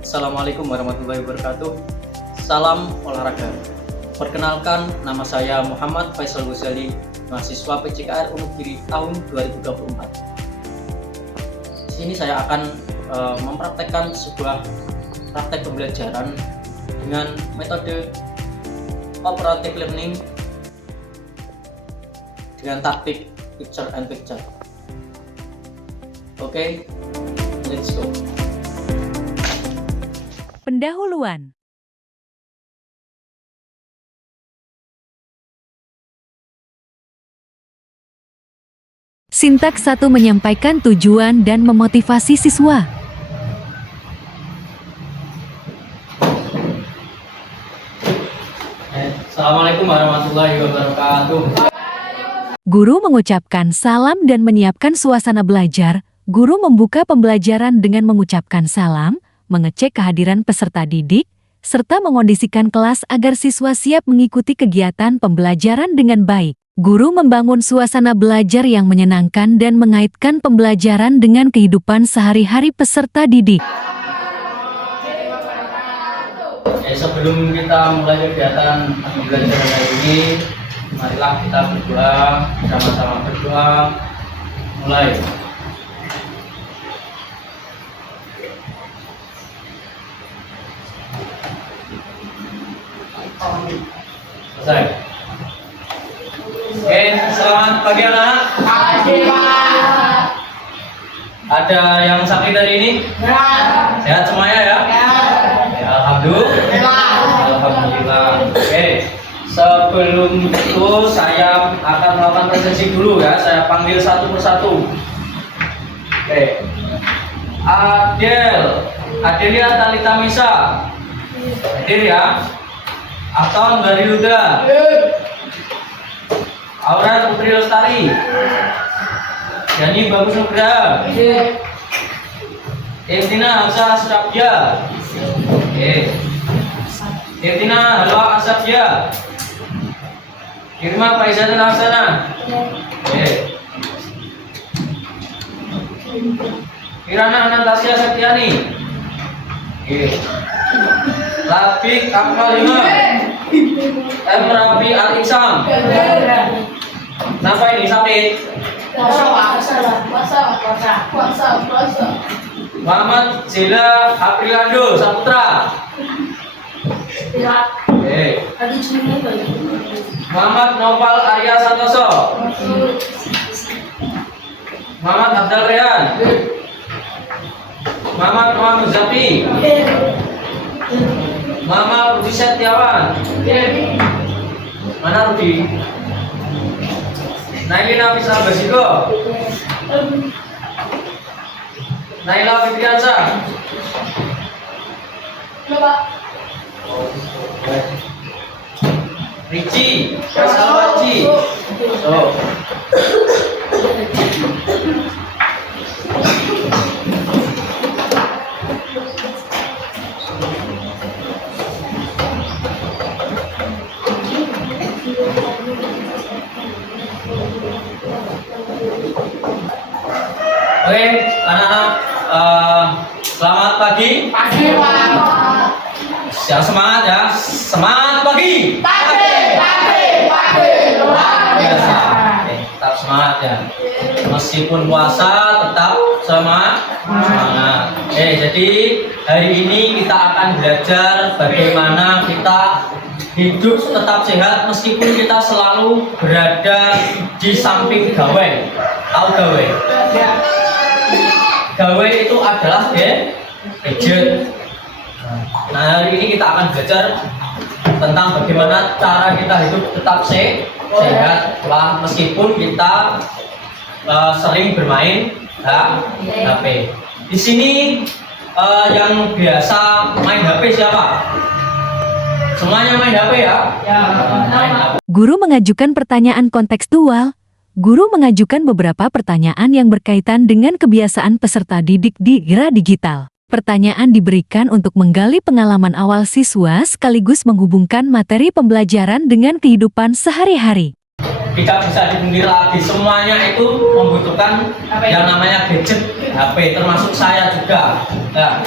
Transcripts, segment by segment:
Assalamualaikum warahmatullahi wabarakatuh. Salam olahraga. Perkenalkan, nama saya Muhammad Faisal Ghazali, mahasiswa PJKR Unugiri tahun 2024. Di sini saya akan mempraktekkan sebuah praktek pembelajaran dengan metode cooperative learning dengan taktik picture and picture. Oke, let's go. Pendahuluan. Sintaks 1 menyampaikan tujuan dan memotivasi siswa. Assalamualaikum warahmatullahi wabarakatuh. Guru mengucapkan salam dan menyiapkan suasana belajar. Guru membuka pembelajaran dengan mengucapkan salam, mengecek kehadiran peserta didik, serta mengondisikan kelas agar siswa siap mengikuti kegiatan pembelajaran dengan baik. Guru membangun suasana belajar yang menyenangkan dan mengaitkan pembelajaran dengan kehidupan sehari-hari peserta didik. Sebelum kita mulai kegiatan pembelajaran hari ini, marilah kita berdoa, sama-sama berdoa. Mulai. Selesai. Oke, selamat pagi anak. Pagi, Pak. Ada yang sakit hari ini? Ya. Sehat semuanya ya? Ya. Ya, alhamdulillah. Alhamdulillah. Oke. Sebelum itu saya akan melakukan presentasi dulu ya. Saya panggil satu persatu. Oke. Adelia Talita Misa. Hadir ya. Akton dari Luda. Aura Putri Lestari. Yani Bagus Nugraha. Irtina Hamzah Surabaya. Oke. Irtina Halwa Asabia. Irma Faizatul Hasanah. Oke. Irana Anastasia Septiani. Oke. Labik Akmalima. Rafi Al-Insam. Kenapa ini sakit? Puasa. Muhammad Zila Aprilando Saputra. Oke. Muhammad Noval Arya Santoso. Muhammad Abdul Rehan. Muhammad Muhammad Zafi. Muhammad Rudi Setiawan. Mana Rudi? Naili Nafis Albasiko. Naila Fitriansa. Ricci Rasalwaji. So. Oke, anak-anak, selamat pagi. Pagi, Pak. Yang semangat ya, semangat pagi. Luar biasa. Oke, tetap semangat ya. Meskipun puasa, tetap semangat. Oke, jadi hari ini kita akan belajar bagaimana kita hidup tetap sehat meskipun kita selalu berada di samping gawai. Tahu gawai? Gawai itu adalah gadget. Nah, hari ini kita akan belajar tentang bagaimana cara kita hidup tetap sehat meskipun kita sering bermain HP. Di sini yang biasa main HP siapa? Semuanya main HP ya? Main HP. Guru mengajukan pertanyaan kontekstual. Guru mengajukan beberapa pertanyaan yang berkaitan dengan kebiasaan peserta didik di era digital. Pertanyaan diberikan untuk menggali pengalaman awal siswa sekaligus menghubungkan materi pembelajaran dengan kehidupan sehari-hari. Tidak bisa dipungkiri lagi, semuanya itu membutuhkan yang namanya gadget HP, termasuk saya juga. Nah,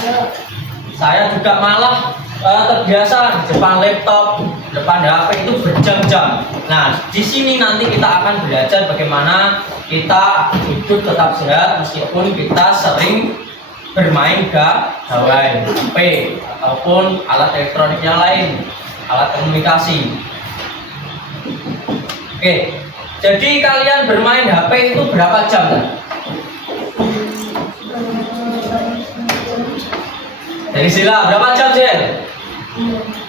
Saya juga malah terbiasa di depan laptop, depan HP itu berjam-jam. Nah, di sini nanti kita akan belajar bagaimana kita hidup tetap sehat meskipun kita sering bermain gawai, HP ataupun alat elektronik yang lain, alat komunikasi. Oke, jadi kalian bermain HP itu berapa jam? Dari Sila, berapa jam, Jen?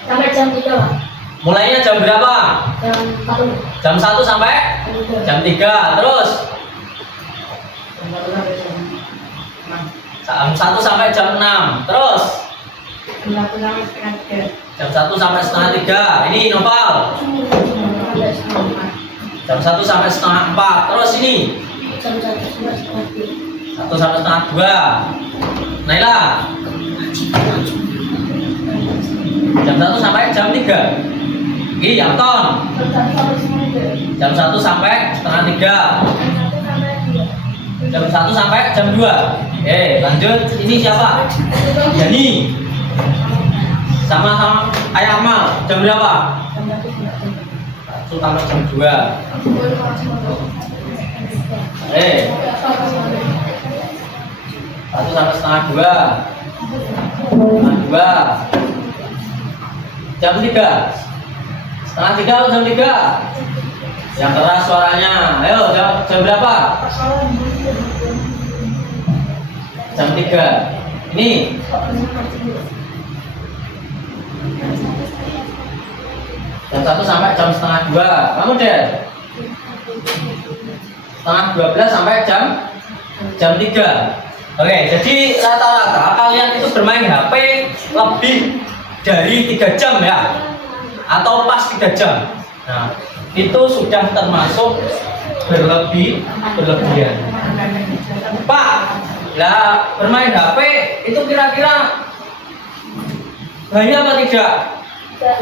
Sampai jam 3, Pak. Mulainya jam berapa? Jam 1. Jam 1 sampai jam 3. Terus? Jam 1 sampai jam 6. Terus? Jam 1 sampai setengah 3. Ini Nopal. Jam 1 sampai setengah 4. Terus ini? Jam 1 sampai setengah 3. 1 sampai setengah 2. Naila? Jam 1 sampai jam 3. Ini Yanton. Jam 1 sampai setengah 3. Jam 1 sampai jam 2. Lanjut. Ini siapa? Yani. Sama Ayah Amal. Jam berapa? 1 sampai jam 2. 1 sampai setengah 2. Setengah 2. Jam 3. Setengah 3 atau jam 3? Yang keras suaranya. Ayo, jam berapa? Jam 3. Ini jam 1 sampai jam setengah 2. Kamu deh? Setengah 12 sampai jam 3. Oke, jadi rata-rata kalian itu bermain HP lebih dari 3 jam ya, atau pas 3 jam. Nah, itu sudah termasuk berlebihan. Pak, lah bermain HP itu kira-kira bahaya apa tidak?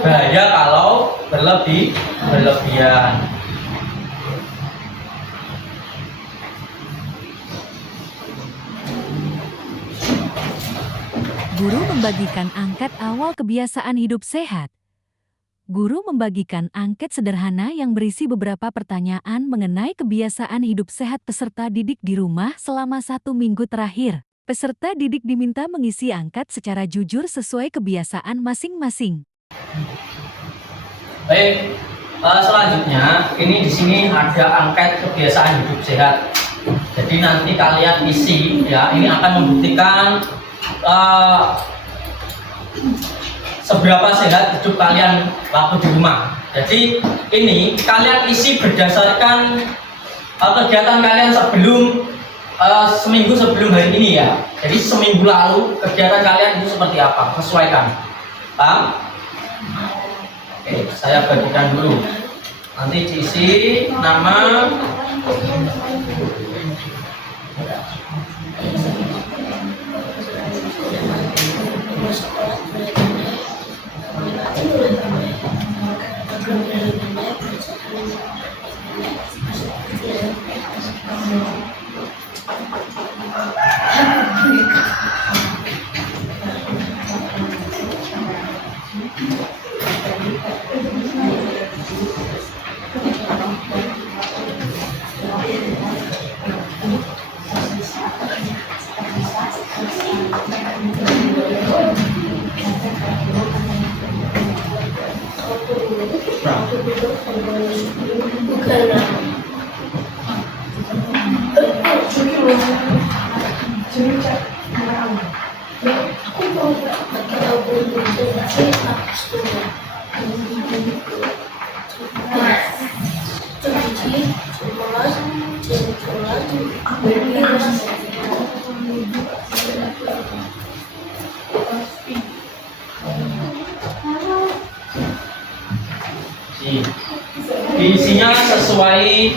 Bahaya kalau berlebihan. Guru membagikan angket awal kebiasaan hidup sehat. Guru membagikan angket sederhana yang berisi beberapa pertanyaan mengenai kebiasaan hidup sehat peserta didik di rumah selama 1 minggu terakhir. Peserta didik diminta mengisi angket secara jujur sesuai kebiasaan masing-masing. Baik, selanjutnya ini di sini ada angket kebiasaan hidup sehat. Jadi nanti kalian isi ya, ini akan membuktikan seberapa sehat hidup kalian waktu di rumah. Jadi ini kalian isi berdasarkan kegiatan kalian sebelum seminggu sebelum hari ini ya. Jadi seminggu lalu kegiatan kalian itu seperti apa? Sesuaikan. Paham? Oke, saya bagikan dulu. Nanti diisi nama, diisinya sesuai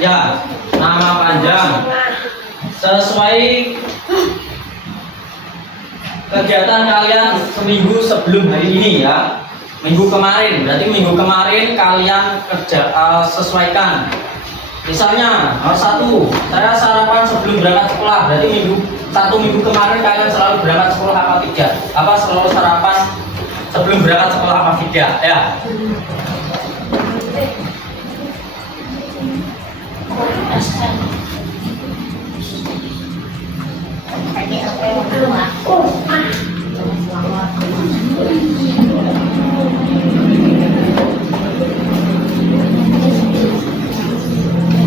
ya, nama panjang sesuai kegiatan kalian seminggu sebelum hari ini ya. Minggu kemarin, berarti minggu kemarin kalian sesuaikan. Misalnya, 1, saya sarapan sebelum berangkat sekolah, berarti minggu 1 minggu kemarin kalian selalu berangkat sekolah apa tidak? Apa selalu sarapan sebelum berangkat sekolah apa tidak? Ya.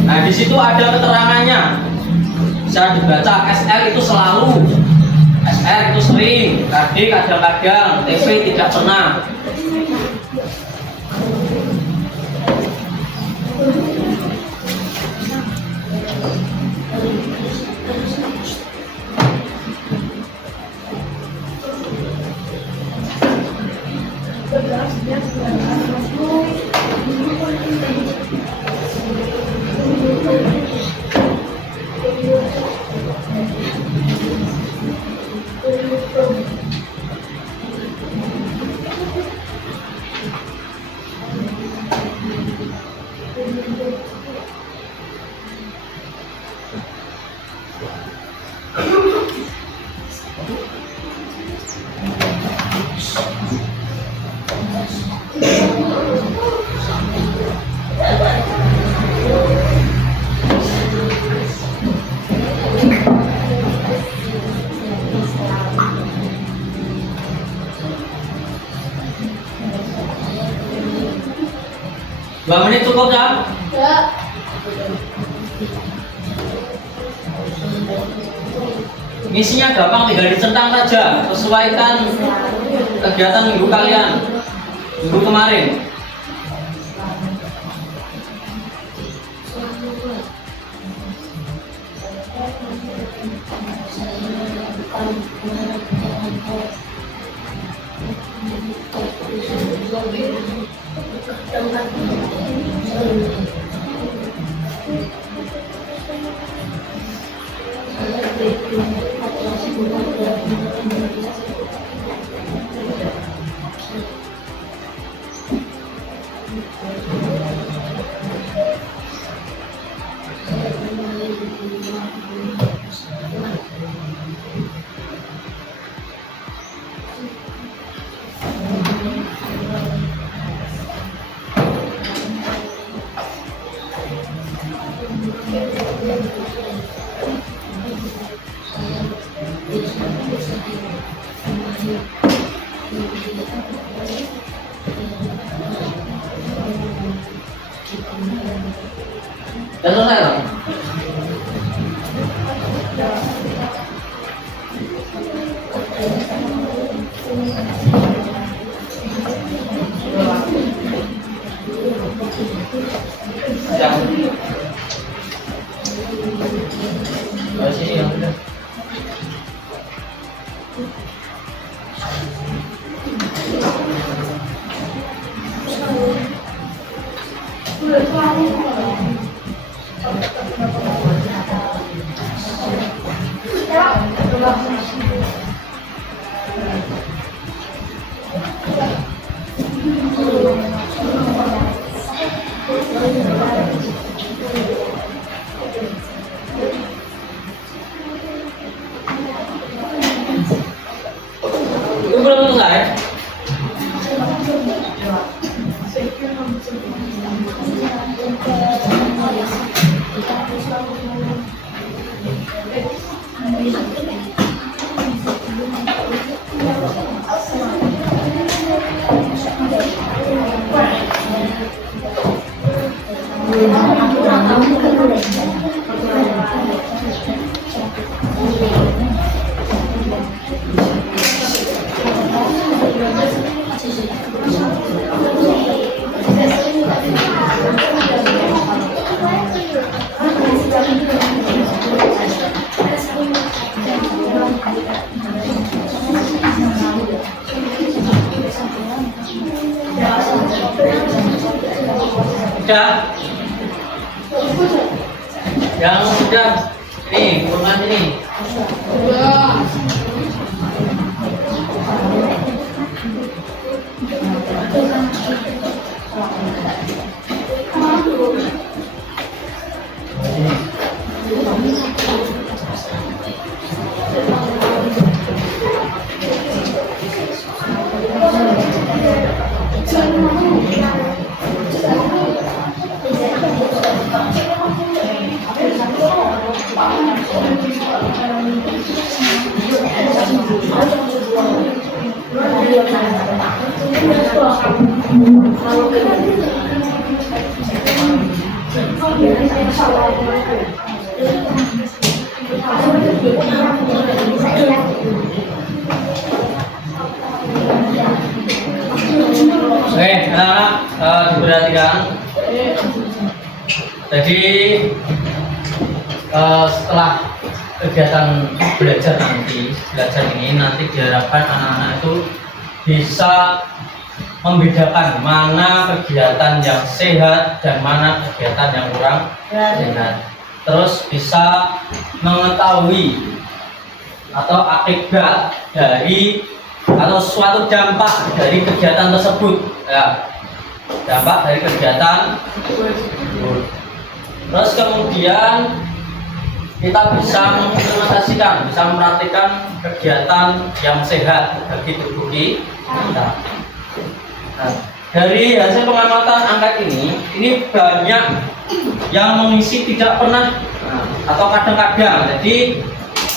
Nah, di situ ada keterangannya. Bisa dibaca SR itu selalu, SR itu sering, KD kadang-kadang, TP tidak pernah. Dua menit cukup ya? Ya. Misinya gampang, tinggal dicentang saja. Sesuaikan kegiatan minggu kalian, minggu kemarin. Sudah selesai Bang? Yang sini yang udah. Itu belum selesai. Sudah. Yang sudah ini kurungan ini. Oke, anak-anak diperhatikan. Jadi setelah kegiatan belajar ini nanti diharapkan anak-anak itu bisa membedakan mana kegiatan yang sehat dan mana kegiatan yang kurang sehat. Terus bisa mengetahui atau akibat dari atau suatu dampak dari kegiatan tersebut, ya, dampak dari kegiatan tersebut. Terus kemudian kita bisa mengimplementasikan, bisa mempraktikkan kegiatan yang sehat bagi tubuh kita. Nah, dari hasil pengamatan angkat ini banyak yang mengisi tidak pernah atau kadang-kadang. Jadi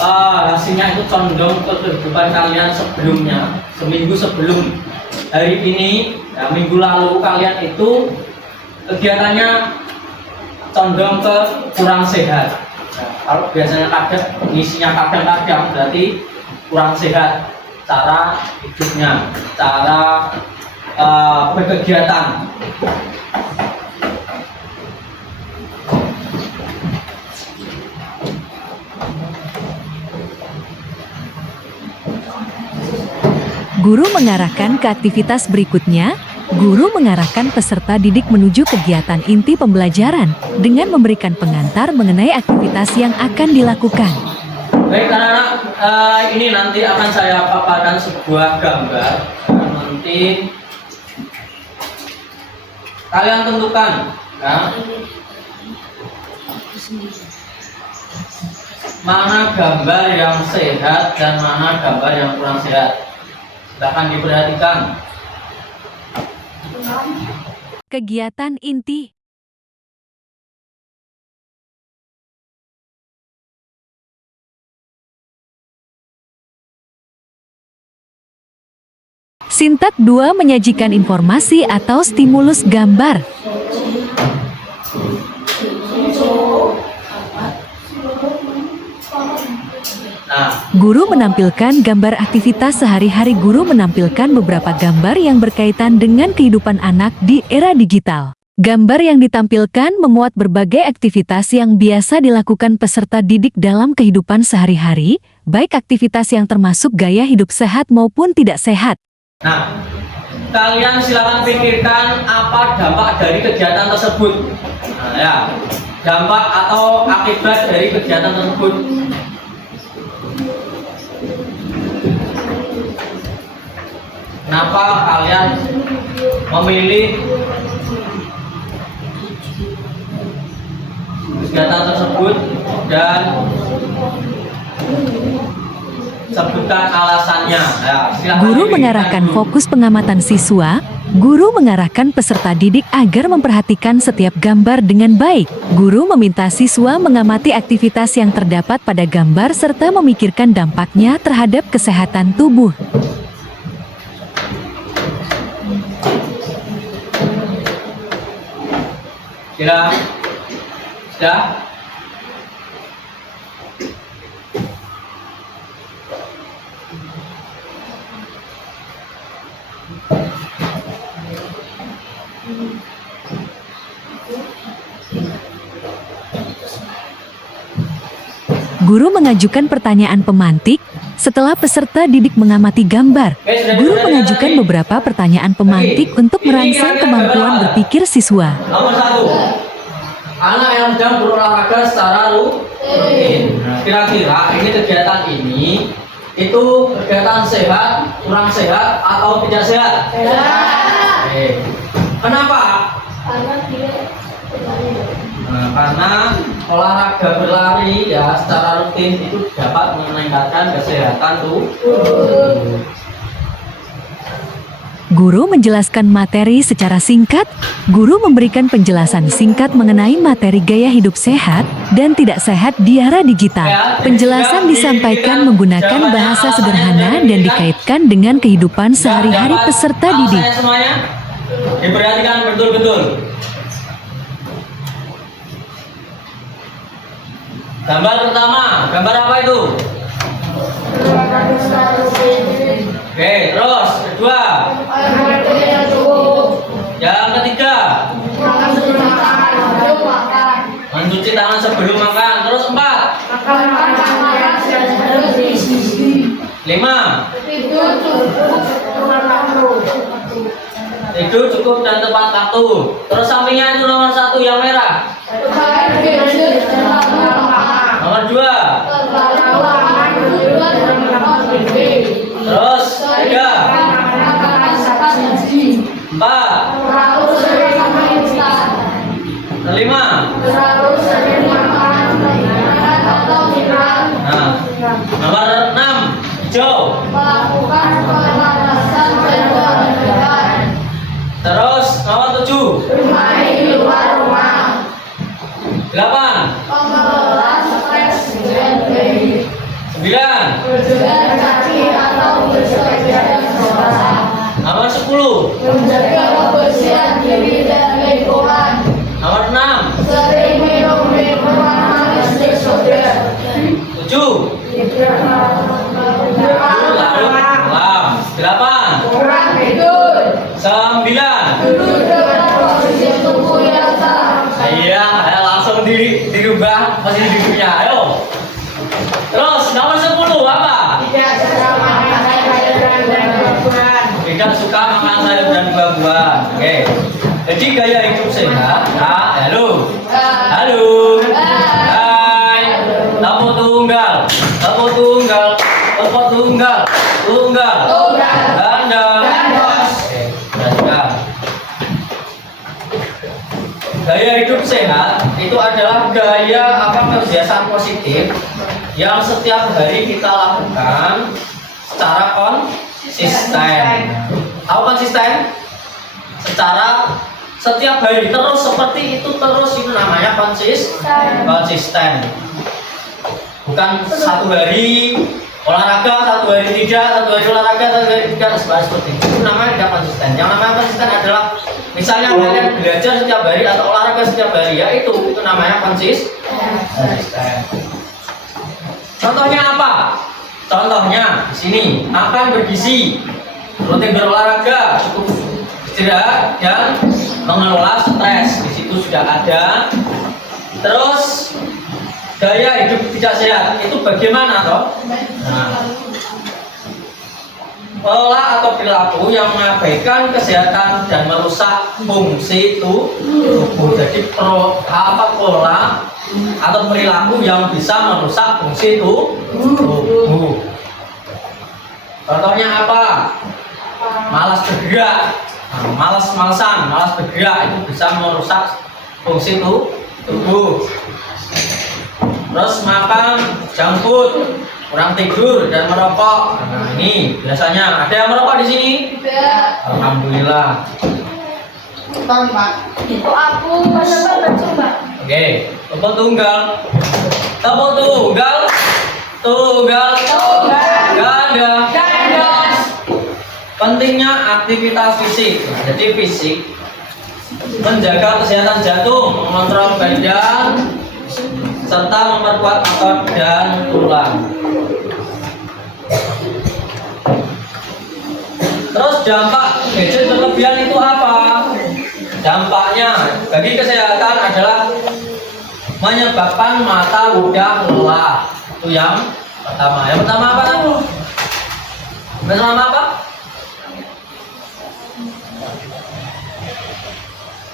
hasilnya itu condong ke kehidupan kalian sebelumnya, seminggu sebelum hari ini, ya, minggu lalu kalian itu kegiatannya condong ke kurang sehat. Nah, kalau biasanya kadang ngisinya kadang-kadang berarti kurang sehat cara hidupnya, cara berkegiatan. Guru mengarahkan ke aktivitas berikutnya. Guru mengarahkan peserta didik menuju kegiatan inti pembelajaran dengan memberikan pengantar mengenai aktivitas yang akan dilakukan. Baik anak-anak, ini nanti akan saya paparkan sebuah gambar. Nanti kalian tentukan, ya, mana gambar yang sehat dan mana gambar yang kurang sehat. Silahkan diperhatikan. Kegiatan inti. Sintak 2 menyajikan informasi atau stimulus gambar. Guru menampilkan gambar aktivitas sehari-hari. Guru menampilkan beberapa gambar yang berkaitan dengan kehidupan anak di era digital. Gambar yang ditampilkan memuat berbagai aktivitas yang biasa dilakukan peserta didik dalam kehidupan sehari-hari, baik aktivitas yang termasuk gaya hidup sehat maupun tidak sehat. Nah, kalian silakan pikirkan apa dampak dari kegiatan tersebut. Nah, ya, dampak atau akibat dari kegiatan tersebut. Kenapa kalian memilih kegiatan tersebut dan sebutkan alasannya. Ya, Guru mengarahkan fokus pengamatan siswa. Guru mengarahkan peserta didik agar memperhatikan setiap gambar dengan baik. Guru meminta siswa mengamati aktivitas yang terdapat pada gambar serta memikirkan dampaknya terhadap kesehatan tubuh. Sudah? Guru mengajukan pertanyaan pemantik. Setelah peserta didik mengamati gambar, guru mengajukan beberapa pertanyaan pemantik untuk merangsang kemampuan berpikir siswa. Nomor 1, anak yang sedang berolahraga secara rutin. Kira-kira ini kegiatan ini itu kegiatan sehat, kurang sehat, atau tidak sehat? Sehat. Kenapa? Karena dia Karena olahraga berlari ya secara rutin itu dapat meningkatkan kesehatan tubuh. Guru menjelaskan materi secara singkat. Guru memberikan penjelasan singkat mengenai materi gaya hidup sehat dan tidak sehat di era digital. Penjelasan disampaikan menggunakan bahasa sederhana dan dikaitkan dengan kehidupan sehari-hari peserta didik. Saya semuanya diperhatikan betul-betul. Gambar pertama, gambar apa itu? Oke, terus kedua. Yang ketiga, mencuci tangan sebelum makan. Terus 4. 5. Tidur cukup dan tepat waktu. Terus sampingnya itu nomor 1 yang merah. Nomor 2. Terus 3. 4. 5. Nah, nomor 6 hijau. Terus nomor 7. 8. 9. Nomor 10. Nomor 6. 7. Lalu malam. 8. 9. Iya, langsung dirubah posisi duduknya. Ayo. Terus nomor 10 apa? Tidak suka makan sayur dan buah-buahan. Oke. Jadi gaya hidup sehat. Nah, halo. Halo. Hai. Tepuk tunggal. Tepuk tunggal. Tepuk tunggal. Tunggal. Ganda. Oke. Perhatikan. Gaya hidup sehat itu adalah gaya kebiasaan positif yang setiap hari kita lakukan secara konsisten. Tahu konsisten? Secara setiap hari terus seperti itu namanya konsisten. Bukan satu hari olahraga, satu hari tidak, satu hari olahraga, satu hari tidak, seperti itu namanya tidak konsisten. Yang namanya konsisten adalah misalnya kalian belajar setiap hari atau olahraga setiap hari, ya itu namanya konsisten. Contohnya apa? Contohnya di sini makan bergizi, rutin berolahraga, cukup istirahat dan mengelola stres. Di situ sudah ada. Terus gaya hidup tidak sehat itu bagaimana toh? Nah, pola atau perilaku yang mengabaikan kesehatan dan merusak fungsi tubuh. Jadi pola atau perilaku yang bisa merusak fungsi tubuh. Contohnya apa? Malas bergerak, malas-malasan, malas bergerak itu bisa merusak fungsi tubuh. Terus makan junk food, kurang tidur dan merokok. Nah, ini biasanya ada yang merokok di sini? Tidak. Alhamdulillah. Itu aku coba. Oke, tepuk tunggal. Tepuk tunggal. Tunggal. Ganda. Pentingnya aktivitas fisik. Jadi fisik menjaga kesehatan jantung, mengontrol badan, serta memperkuat otot dan tulang. Terus dampak gadget berlebihan itu apa? Dampaknya bagi kesehatan adalah menyebabkan mata mudah lelah. Itu yang pertama. Yang pertama apa? Yang pertama apa?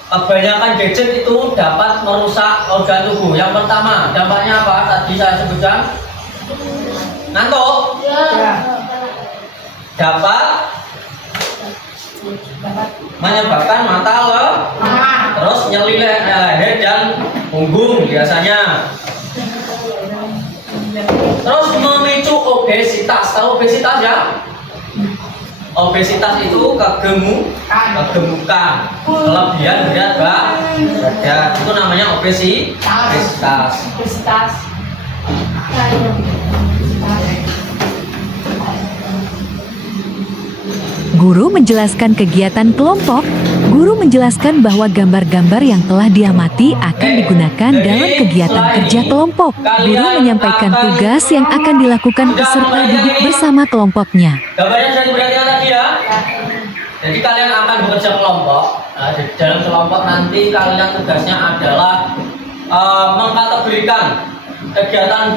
Kebanyakan gadget itu dapat merusak organ tubuh. Yang pertama, dampaknya apa? Tadi saya sebutkan. Ngantuk? Ya. Dapat menyebabkan mata lelah. Terus nyeri leher dan punggung biasanya. Terus memicu obesitas. Tahu obesitas ya? Obesitas itu kegemukan, kelebihan berat badan. Itu namanya obesitas. Obesitas. Guru menjelaskan kegiatan kelompok. Guru menjelaskan bahwa gambar-gambar yang telah diamati akan digunakan dalam kegiatan kerja kelompok. Guru menyampaikan tugas yang akan dilakukan peserta didik bersama kelompoknya. Gambarnya sudah diperhatikan tadi ya. Jadi kalian akan bekerja kelompok. Nah, di dalam kelompok nanti kalian tugasnya adalah mengkategorikan kegiatan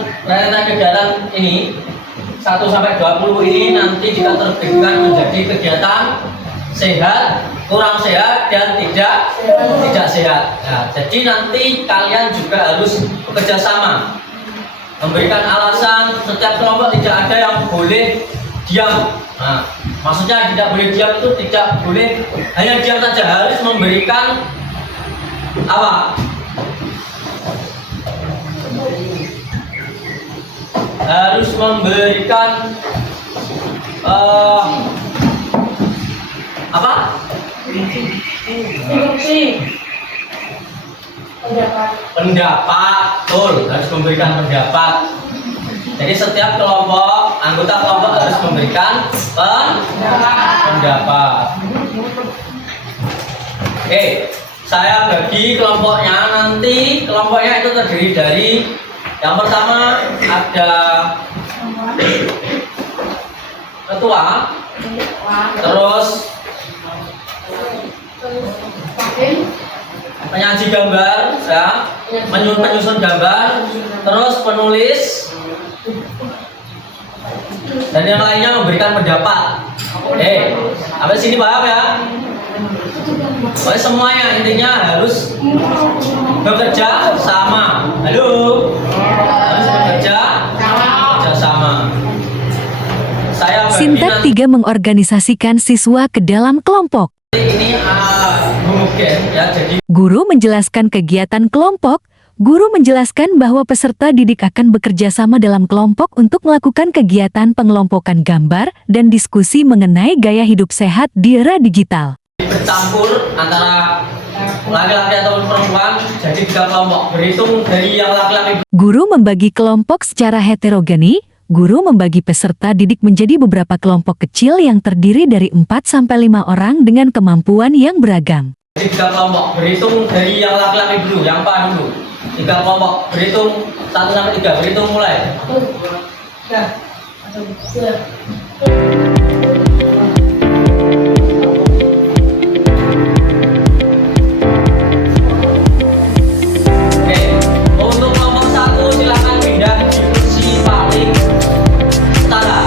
ini 1 sampai 20 ini nanti dikategorikan menjadi kegiatan sehat, kurang sehat, dan tidak sehat. Nah, jadi nanti kalian juga harus bekerja sama, memberikan alasan. Setiap kelompok tidak ada yang boleh diam. Nah, maksudnya tidak boleh diam itu tidak boleh hanya diam saja, harus memberikan apa? Harus memberikan apa? Pendapat, betul, harus memberikan pendapat. Jadi setiap kelompok, anggota kelompok harus memberikan pendapat. Oke, saya bagi kelompoknya. Nanti kelompoknya itu terdiri dari yang pertama ada ketua, terus penyaji gambar, ya, penyusun gambar, terus penulis, dan yang lainnya memberikan pendapat. Sampai sini paham ya? Pokoknya semuanya intinya harus bekerja sama. Halo, harus bekerja sama. Saya Sintak 3 mengorganisasikan siswa ke dalam kelompok. Ini mungkin ya, jadi Guru menjelaskan kegiatan kelompok. Guru menjelaskan bahwa peserta didik akan bekerja sama dalam kelompok untuk melakukan kegiatan pengelompokan gambar dan diskusi mengenai gaya hidup sehat di era digital. bercampur antara laki-laki atau perempuan, jadi 3 kelompok, berhitung dari yang laki-laki. Guru membagi kelompok secara heterogeni. Guru membagi peserta didik menjadi beberapa kelompok kecil yang terdiri dari 4-5 orang dengan kemampuan yang beragam. Jadi 3 kelompok, berhitung dari yang laki-laki dulu, yang apa dulu. 3 kelompok, berhitung 1 sampai 3, berhitung mulai. Oke, untuk kelompok 1 silakan pindah di kursi paling utara.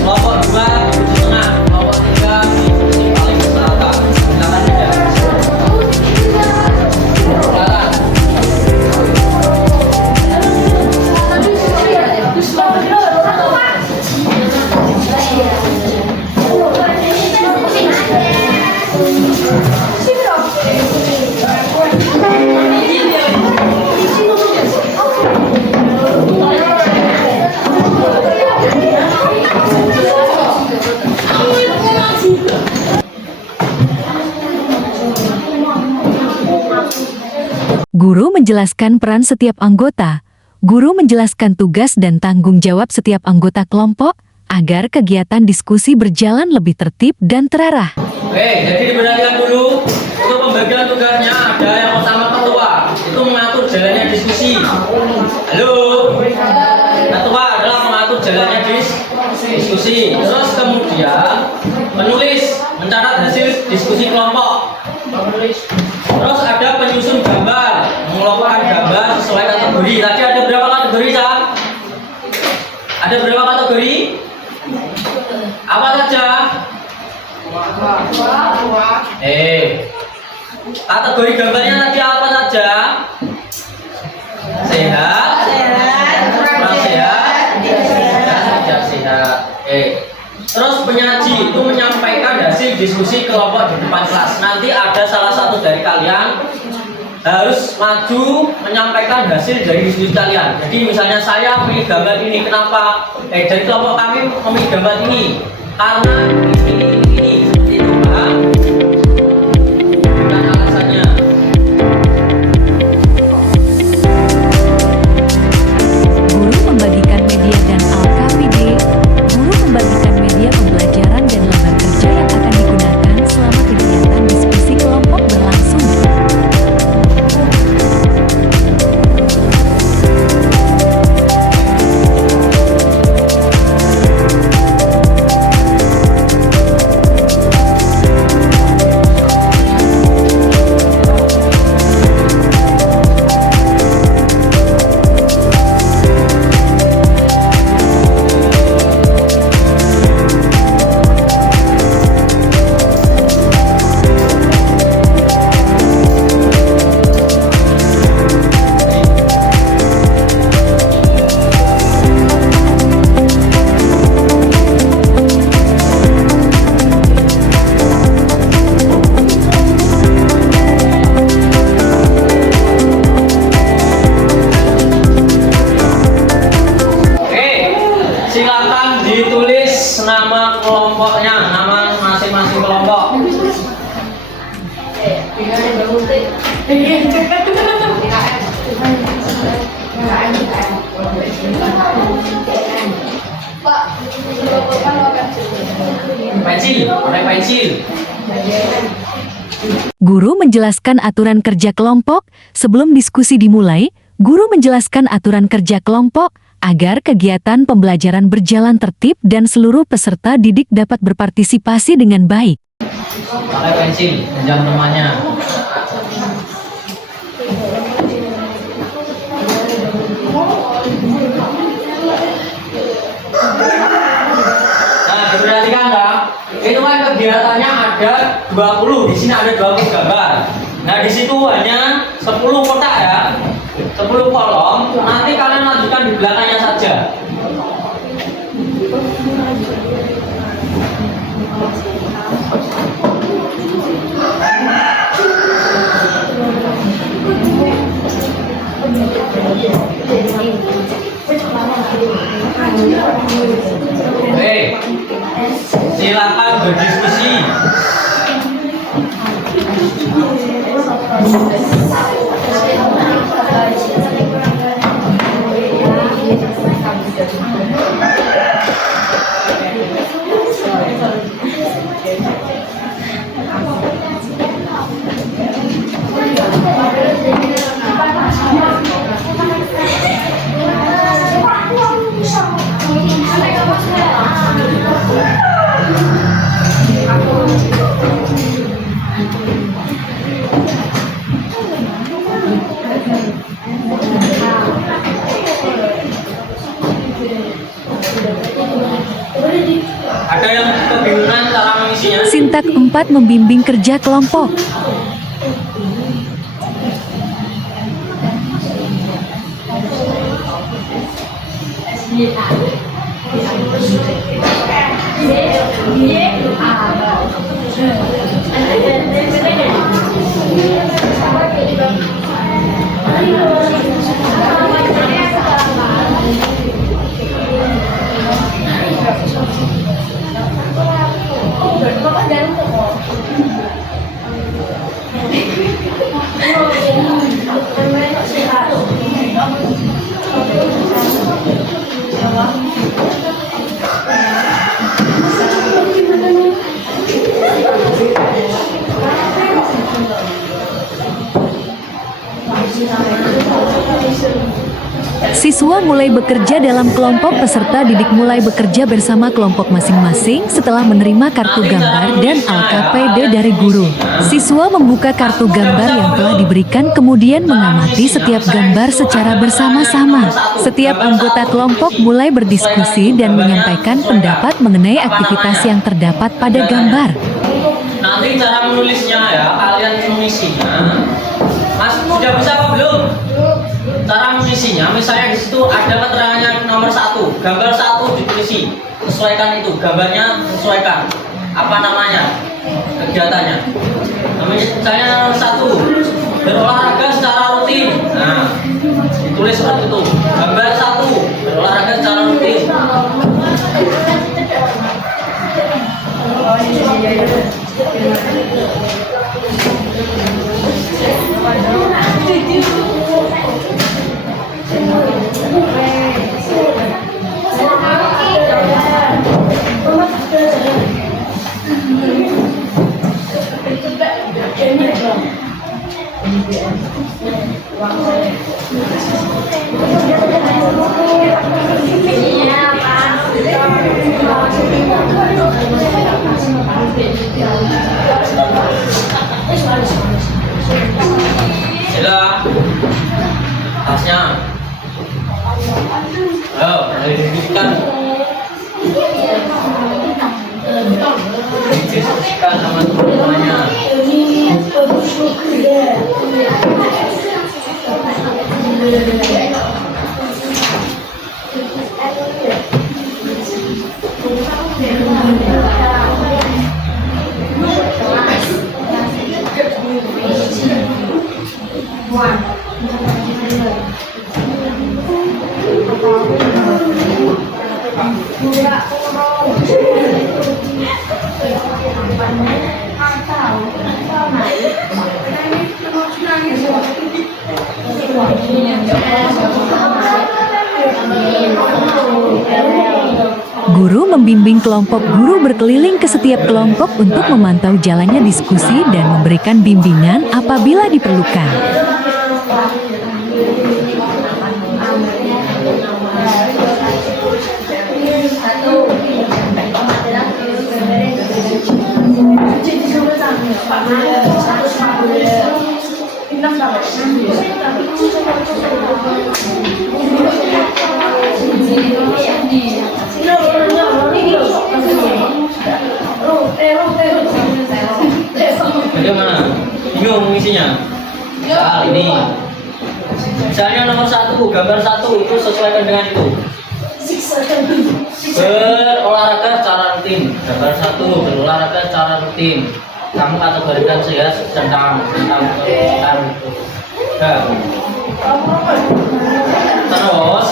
Kelompok 2 di kursi tengah, kelompok 3 di kursi paling selatan. Silakan pindah. Silakan. Guru menjelaskan peran setiap anggota. Guru menjelaskan tugas dan tanggung jawab setiap anggota kelompok agar kegiatan diskusi berjalan lebih tertib dan terarah. Oke, jadi diperhatikan dulu untuk pembagian tugasnya. Ada yang pertama ketua, itu mengatur jalannya diskusi. Halo, ketua adalah mengatur jalannya diskusi. Terus kemudian penulis mencatat hasil diskusi kelompok. Terus ada penyusun gambar, mengelompokkan gambar sesuai kategori. Tadi ada berapa kategori, Cak? Ada berapa kategori? Apa saja? Kategori gambarnya tadi apa saja? Sehat, kurang sehat, tidak sehat. Terus penyaji itu menyampaikan hasil diskusi kelompok di depan kelas. Nanti ada salah satu dari kalian harus maju menyampaikan hasil dari diskusi kalian. Jadi misalnya saya memilih gambar ini, kenapa? Dari kelompok kami memilih gambar ini. Karena ini seperti itu Pak. Bukan alasannya. Guru membagikan media dan LKPD. Guru membagikan media pembelajaran dan lembar kerja yang akan digunakan selama kegiatan diskusi kelompok berlangsung. Silakan ditulis nama kelompoknya, nama masing-masing kelompok. Pak, Pensil, pakai pensil. Guru menjelaskan aturan kerja kelompok. Sebelum diskusi dimulai, guru menjelaskan aturan kerja kelompok agar kegiatan pembelajaran berjalan tertib dan seluruh peserta didik dapat berpartisipasi dengan baik. Pakai pensil, jam temannya. Nah, diperhatikan enggak? Itu kan kegiatannya ada 20, di sini ada 20 gambar. Nah, di situ hanya 10 kotak ya. 10 kolom, nanti kalian lanjutkan di belakangnya saja. Oke, silakan berdiskusi. Ada yang kebingungan cara mengisinya? Sintak 4 membimbing kerja kelompok. Siswa mulai bekerja dalam kelompok, peserta didik mulai bekerja bersama kelompok masing-masing setelah menerima kartu gambar dan LKPD dari guru. Siswa membuka kartu gambar yang telah diberikan, kemudian mengamati setiap gambar secara bersama-sama. Setiap anggota kelompok mulai berdiskusi dan menyampaikan pendapat mengenai aktivitas yang terdapat pada gambar. Nanti cara menulisnya ya, kalian mengisinya. Mas sudah bisa apa belum? Cara mengisinya, misalnya di situ ada keterangannya nomor 1, gambar 1 ditulisi, sesuaikan itu, gambarnya sesuaikan. Apa namanya? Kegiatannya. Namanya misalnya nomor 1, berolahraga secara rutin. Nah, ditulis seperti itu. Gambar 1, berolahraga secara rutin. Guru membimbing kelompok guru berkeliling ke setiap kelompok untuk memantau jalannya diskusi dan memberikan bimbingan apabila diperlukan. Bagaimana? Bingung isinya? Soal ini. Misalnya nomor 1, gambar 1 itu sesuaikan dengan itu. Berolahraga secara rutin. Gambar 1, berolahraga secara rutin. Kamu kategorikan sehat tentang itu. Nah. Terus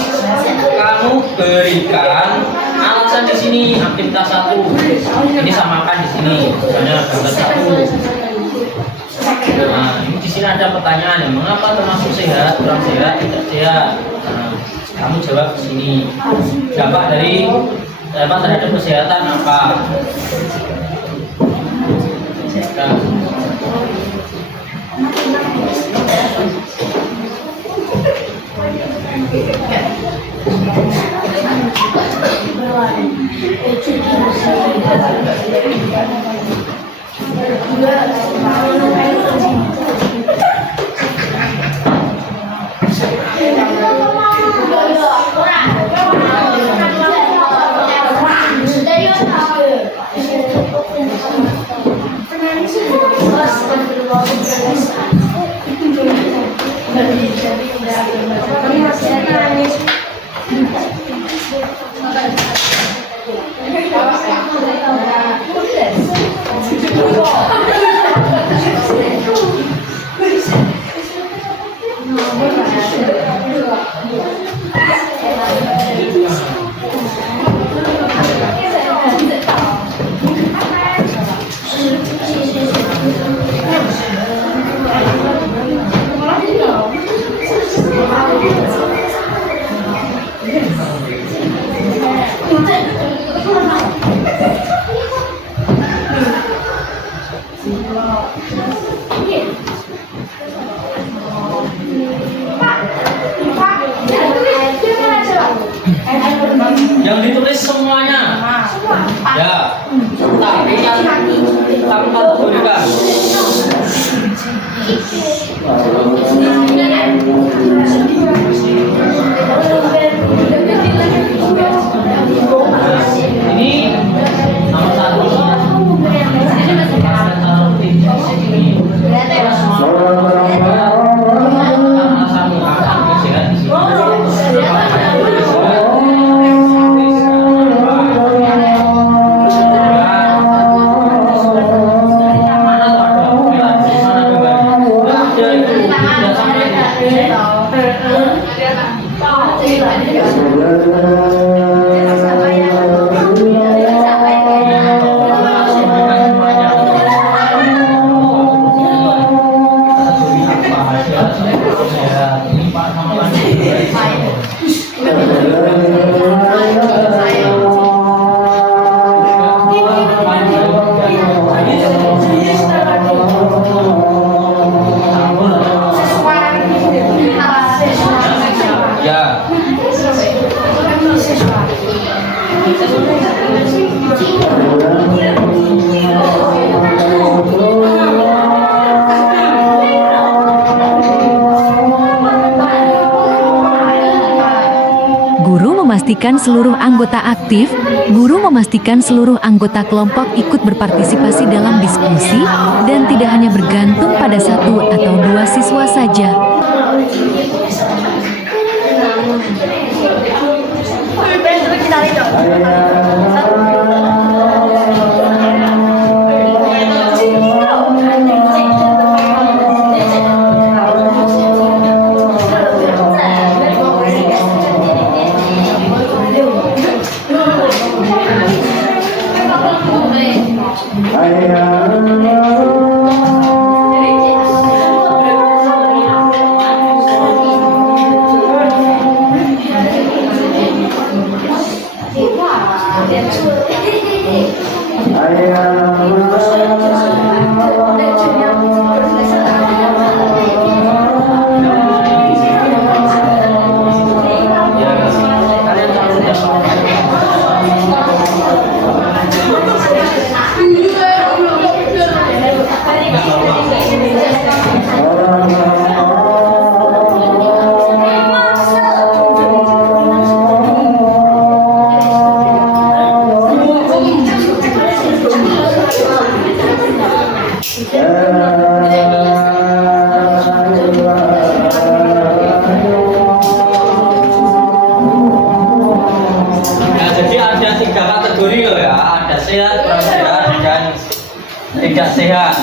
kamu berikan alasan di sini aktivitas 1. Ini samakan di sini. Misalnya gambar 1. Nah, ini di sini ada pertanyaan ya, mengapa termasuk sehat, kurang sehat, tidak sehat? Nah, kamu jawab di sini. Dampak dari terhadap kesehatan apa? Nah. Yang ditulis semuanya. Ya. Tapi yang kamu kategorikan. Ini nomor Memastikan seluruh anggota aktif, guru memastikan seluruh anggota kelompok ikut berpartisipasi dalam diskusi dan tidak hanya bergantung pada 1 atau 2 siswa saja. Nah, jadi ada 3 kategori loh ya, ada sehat, kurang sehat, dan tidak sehat.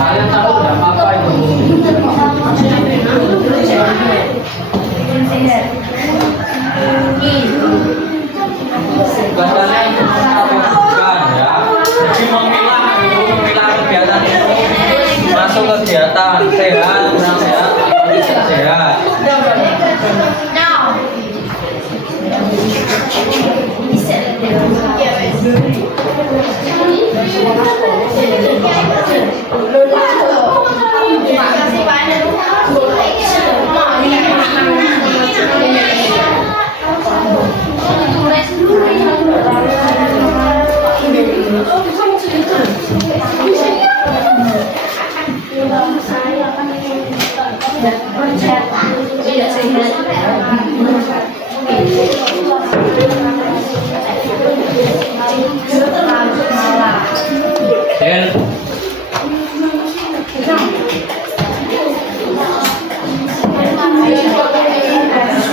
Kalian tahu berapa apa itu? Badannya itu bukan ya. Jadi memilah kegiatan itu masuk kegiatan sehat, kurang sehat, tidak sehat.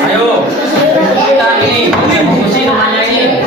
Ayo, kita ini diskusi namanya ini.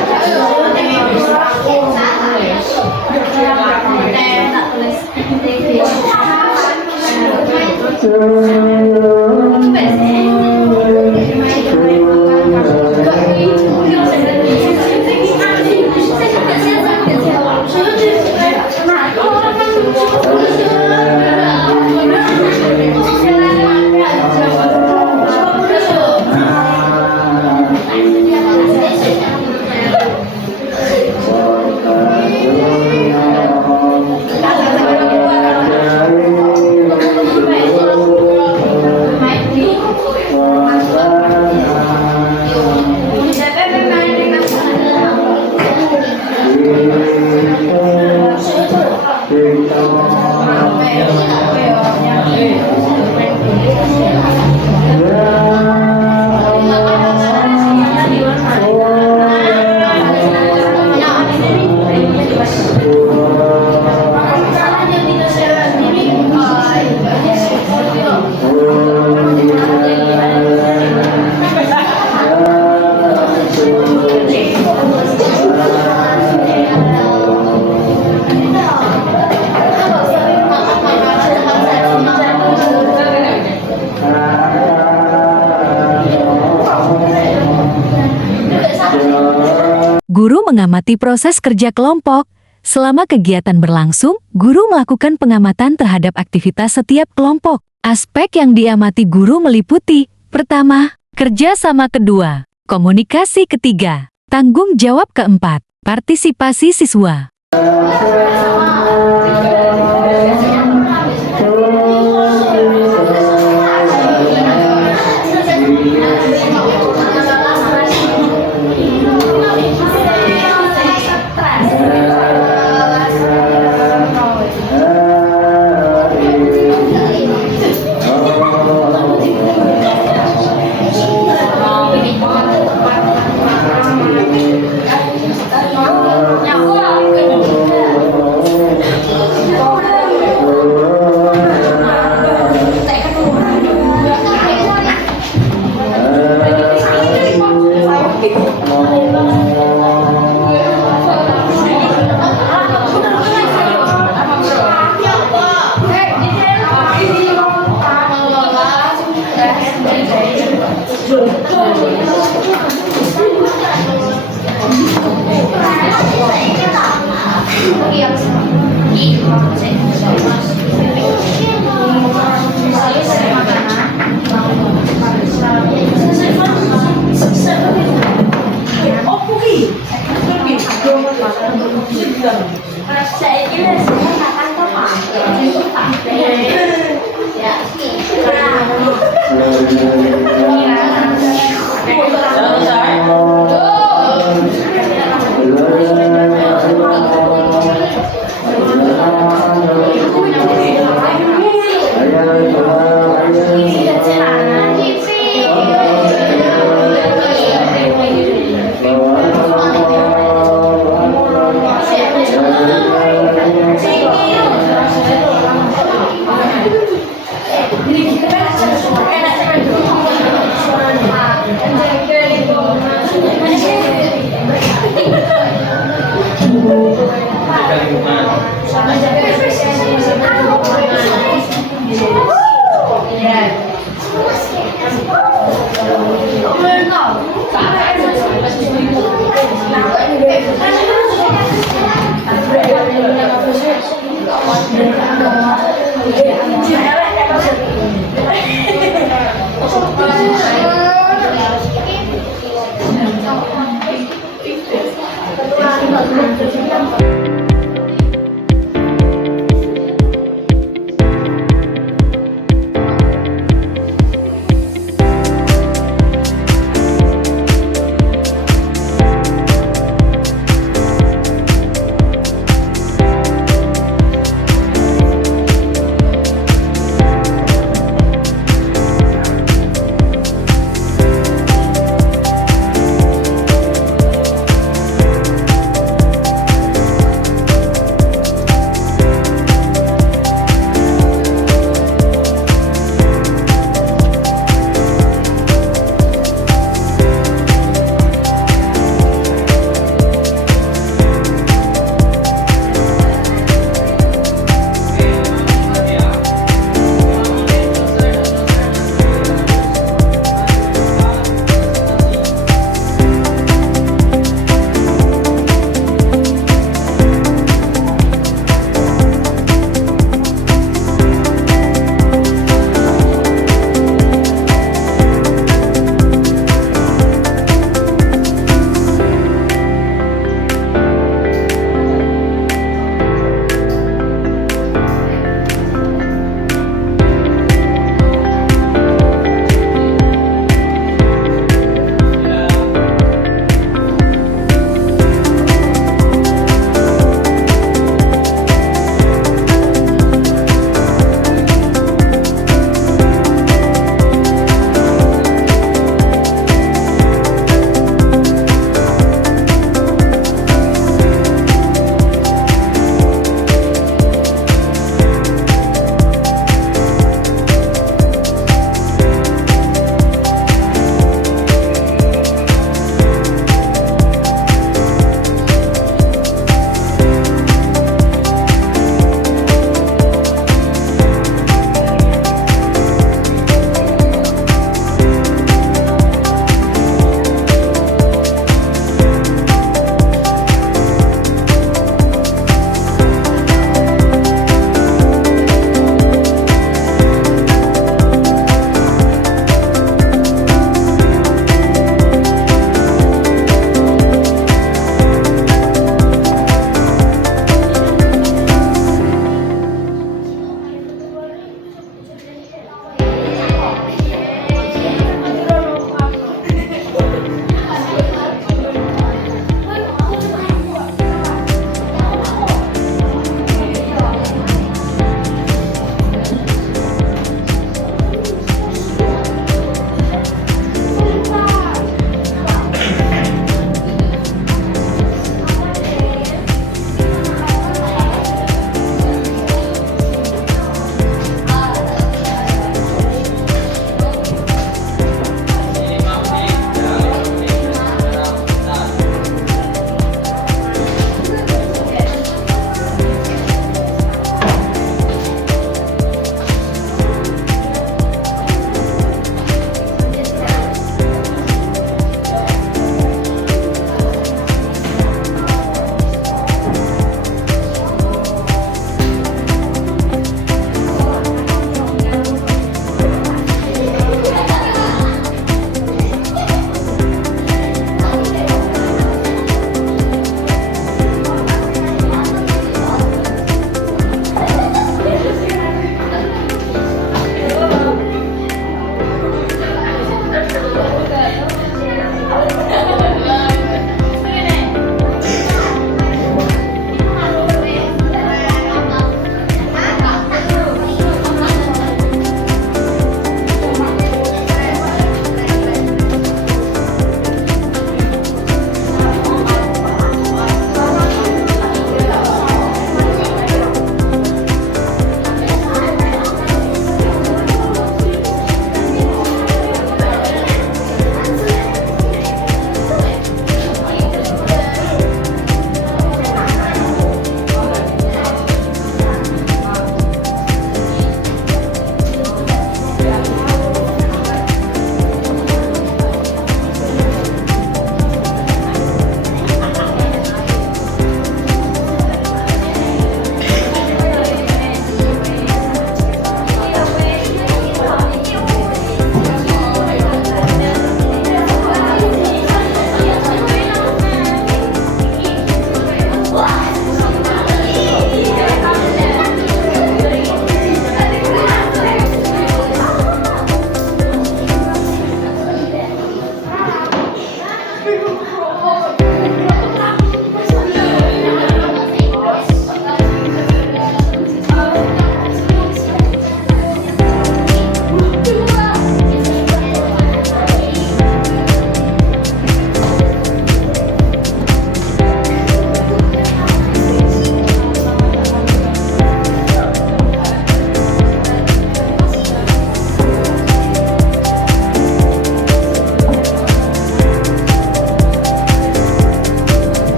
Guru mengamati proses kerja kelompok. Selama kegiatan berlangsung, guru melakukan pengamatan terhadap aktivitas setiap kelompok. Aspek yang diamati guru meliputi: pertama, kerja sama; kedua, komunikasi; ketiga, tanggung jawab; keempat, partisipasi siswa.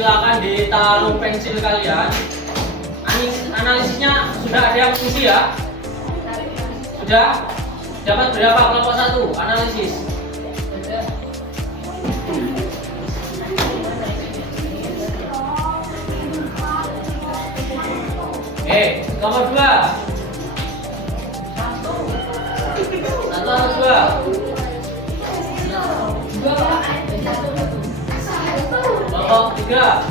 silakan ditaruh pensil kalian. Analisisnya sudah ada yang isi ya? Sudah? Dapat berapa kelompok 1 analisis? Oke, kelompok 2. 1 atau 2? Kelompok 3.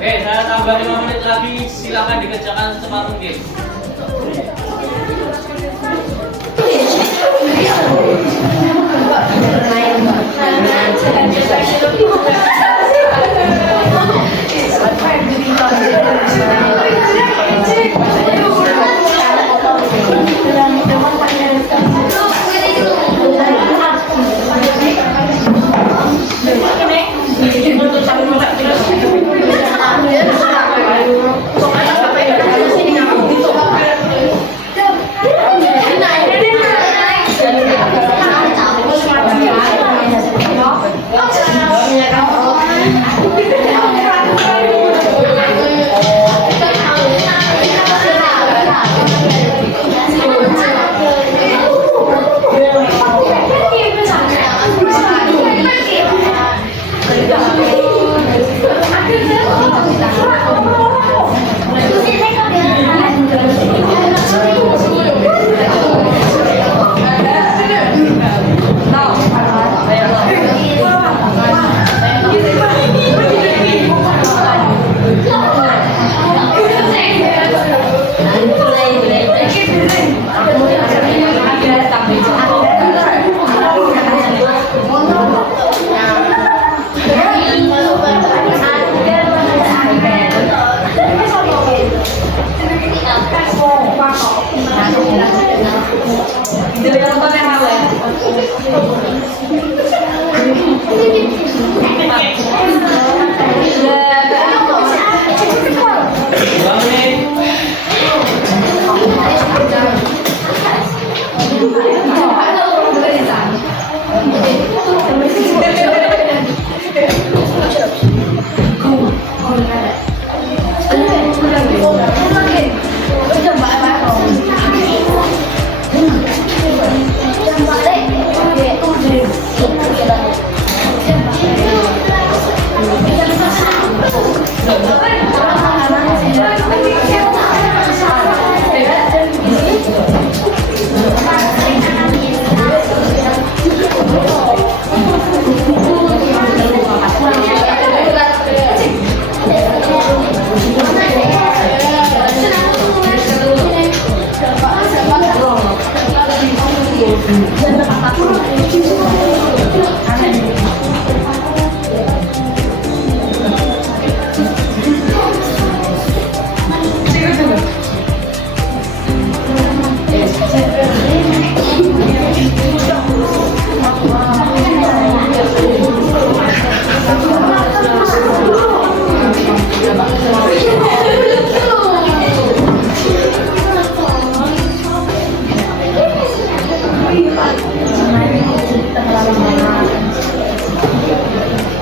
Oke, saya tambah 5 menit lagi. Silakan dikerjakan secepat mungkin.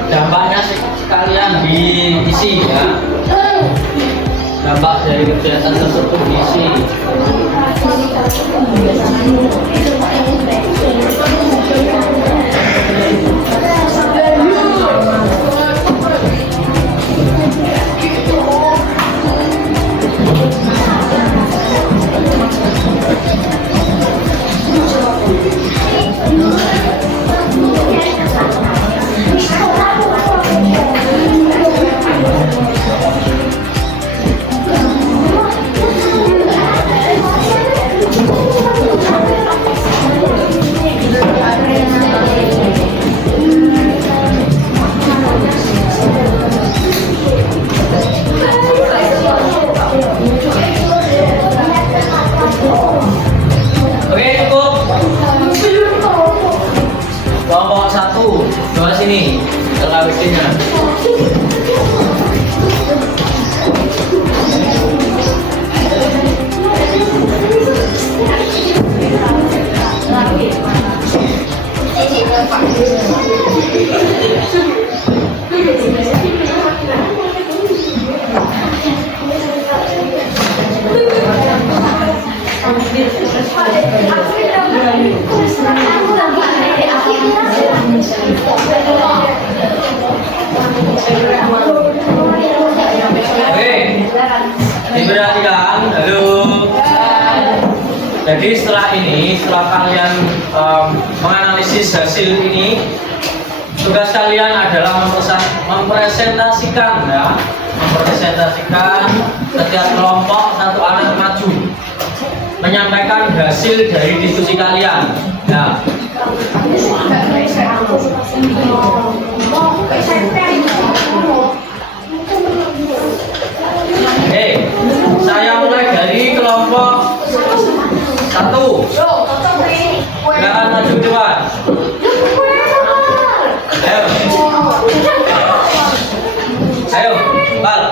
Dampaknya sekalian diisi ya. Dampak dari kegiatan tersebut diisi. Jadi setelah kalian menganalisis hasil ini, tugas kalian adalah mempresentasikan setiap kelompok satu anak maju, menyampaikan hasil dari diskusi kalian. Nah, saya mulai dari kelompok 1. Silakan maju ke depan. Ayo, Bal.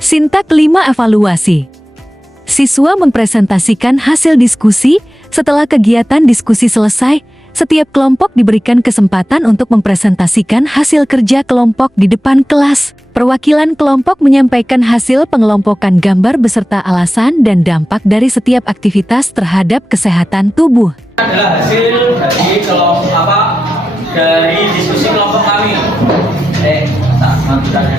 Sintak 5 evaluasi. Siswa mempresentasikan hasil diskusi. Setelah kegiatan diskusi selesai, setiap kelompok diberikan kesempatan untuk mempresentasikan hasil kerja kelompok di depan kelas. Perwakilan kelompok menyampaikan hasil pengelompokan gambar beserta alasan dan dampak dari setiap aktivitas terhadap kesehatan tubuh. Adalah hasil dari diskusi kelompok kami. Tak mantukannya.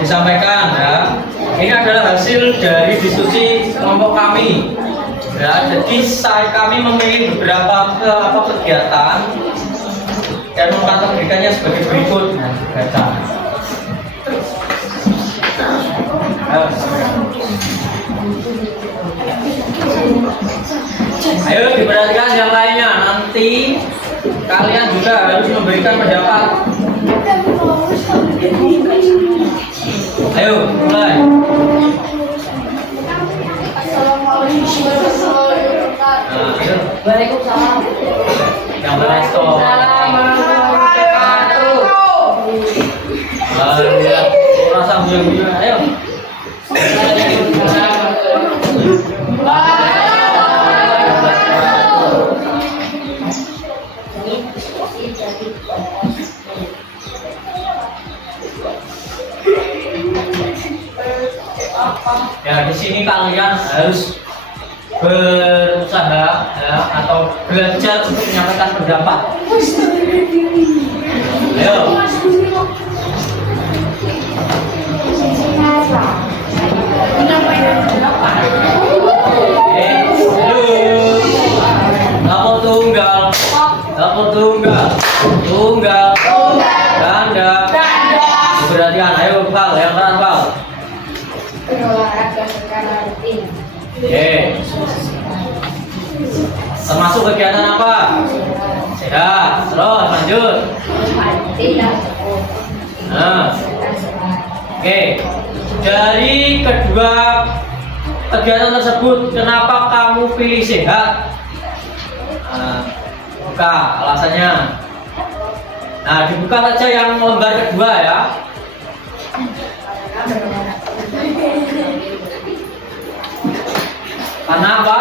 Disampaikan ya. Ini adalah hasil dari diskusi kelompok kami. Ya, jadi kami memilih beberapa kegiatan dan mengkategorikannya sebagai berikut. Nah, baca. Ayo diperhatikan yang lainnya. Nanti kalian juga harus memberikan pendapat. Ayo mulai. Waalaikumsalam. Yang merespon. Rasa bulan-bulan. Ayo. Ya, di sini kalian harus berusaha ya, atau belajar untuk menyampaikan pendapat. Ayo. Tunggal, ganda, perhatian. Ayo, Val, yang kanan, Val. Termasuk kegiatan apa? Sehat. Terus lanjut. Nah. Dari kedua kegiatan tersebut, kenapa kamu pilih sehat? Buka alasannya. Nah, dibuka saja yang lembar kedua ya. Karena apa?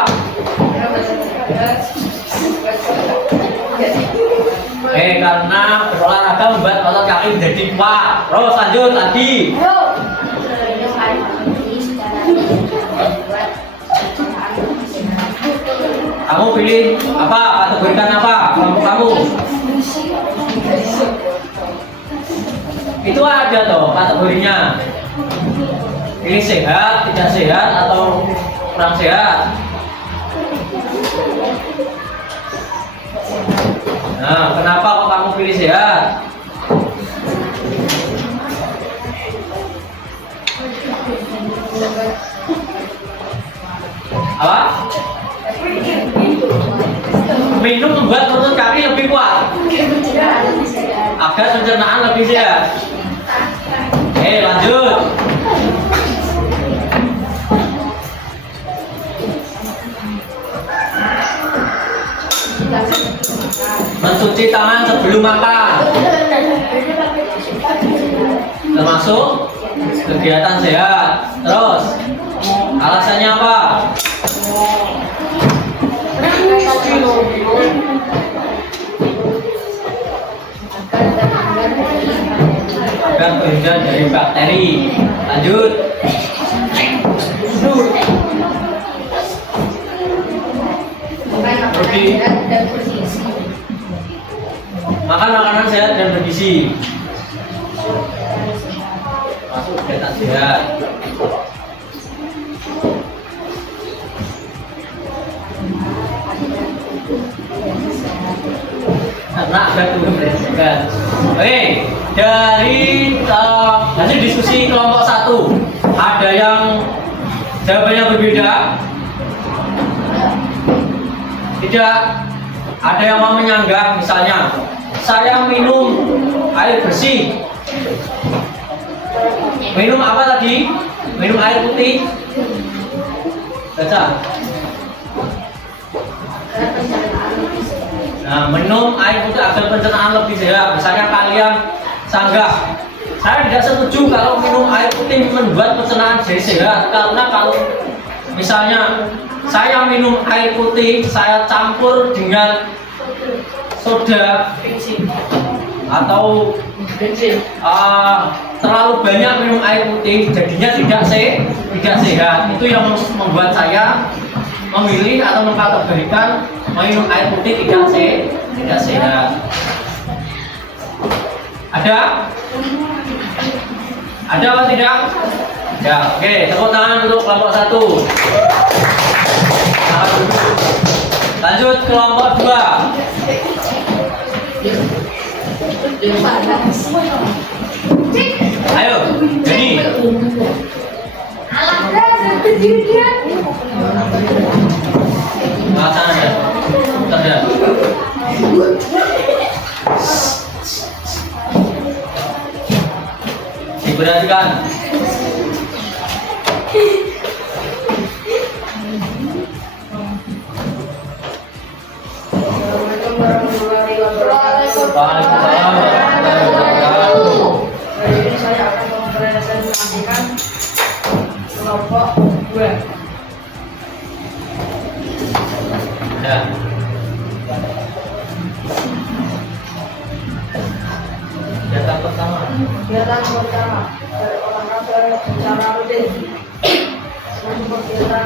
Karena berolahraga membuat otot kaki menjadi kuat. Terus lanjut lagi. Kamu pilih apa? Kategorikan apa? Kelompok kamu? Itu ada toh kategorinya. Pilih sehat, tidak sehat, atau kurang sehat. Nah, kenapa kok kamu pilih sehat? Apa? Minum membuat otot kaki lebih kuat agar pencernaan lebih sehat. Lanjut. Mencuci tangan sebelum makan termasuk kegiatan sehat. Terus alasannya apa? Agar terhindar dari bakteri. Lanjut. Rudi, dan bergizi. makan makanan sehat dan bergizi. Masuk kegiatan sehat. Karena ada tuh bereskan. Oke, dari hasil diskusi kelompok 1 ada yang jawabannya berbeda. Tidak. Ada yang mau menyanggah, misalnya saya minum air bersih. Minum apa tadi? Minum air putih. Baca. Nah, minum air putih agar pencernaan lebih sehat. Misalnya kalian sanggah, saya tidak setuju kalau minum air putih membuat pencernaan jadi sehat. Karena kalau misalnya saya minum air putih, saya campur dengan soda atau terlalu banyak minum air putih, jadinya tidak sehat. Itu yang membuat saya memilih atau mengkategorikan minum air putih tidak sehat. Ada apa tidak? Ya, oke, tepuk tangan untuk kelompok 1. Lanjut kelompok 2. Ayo, jadi sana ya, putar ya. Diperhatikan. Waalaikumsalam warahmatullahi wabarakatuh. Hari ini saya akan mempresentasikan kelompok 2. Ya. Kegiatan pertama. Kegiatan pertama dari olahraga secara rutin. Untuk kegiatan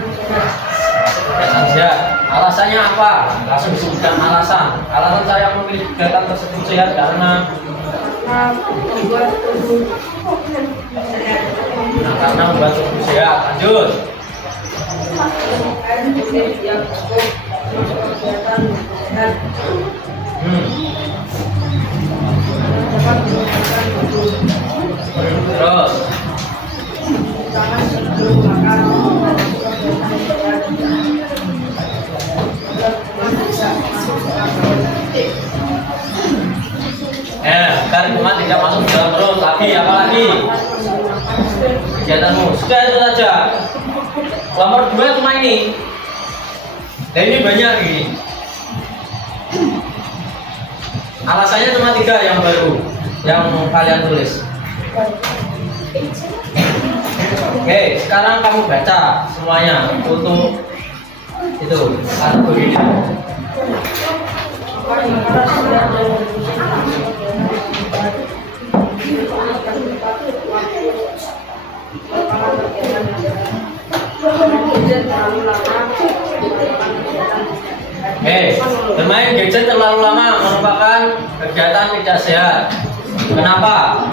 Kegiatan sehat. Alasannya apa? Langsung disebutkan alasan. Alasan saya memilih kegiatan tersebut sehat karena membuat tubuh karena membuat tubuh sehat. Lanjut. air putih yang cukup untuk kegiatan sehat. Dapat menggunakan tubuh Terus. tangan sebelum makan untuk kegiatan sehat. Agar kuman tidak masuk ke dalam perut. Lagi, apa lagi? Kegiatanmu. Sudah itu saja. Nomor 2 cuma ini. Dan ini banyak ini. Alasannya cuma 3 yang baru yang kalian tulis. Oke, sekarang kamu baca semuanya untuk itu kategori ini. Bermain gadget terlalu lama merupakan kegiatan tidak sehat. Kenapa?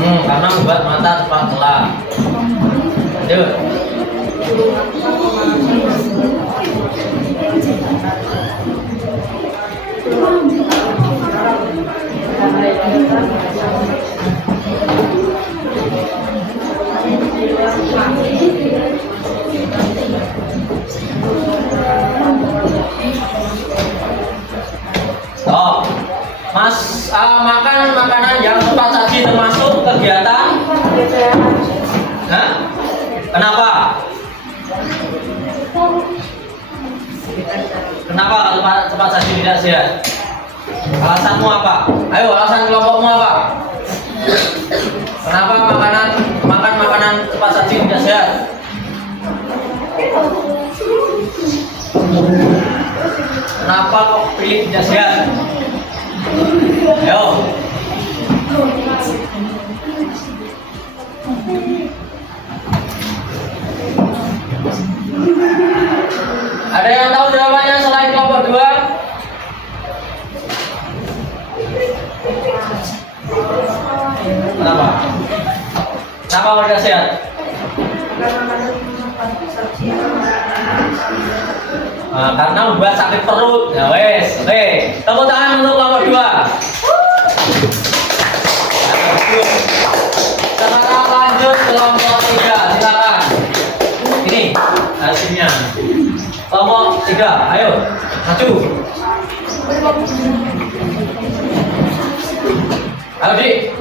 Karena membuat mata cepat lelah. Lanjut. Stop. Mas, makan makanan yang cepat saji termasuk kegiatan? Hah? Kenapa? Kenapa kalau cepat saji tidak sehat? Alasanmu apa? Ayo, alasan kelompokmu apa? Kenapa makan makanan cepat saji tidak sehat? Kenapa kok pilih tidak sehat? Ayo. Kenapa? Kenapa mau tidak sehat? Karena membuat sakit perut. Ya wes, oke. Tepuk tangan untuk kelompok 2. Sekarang lanjut kelompok 3. Silakan. Ini hasilnya. Kelompok 3, ayo maju. Ayo Dik.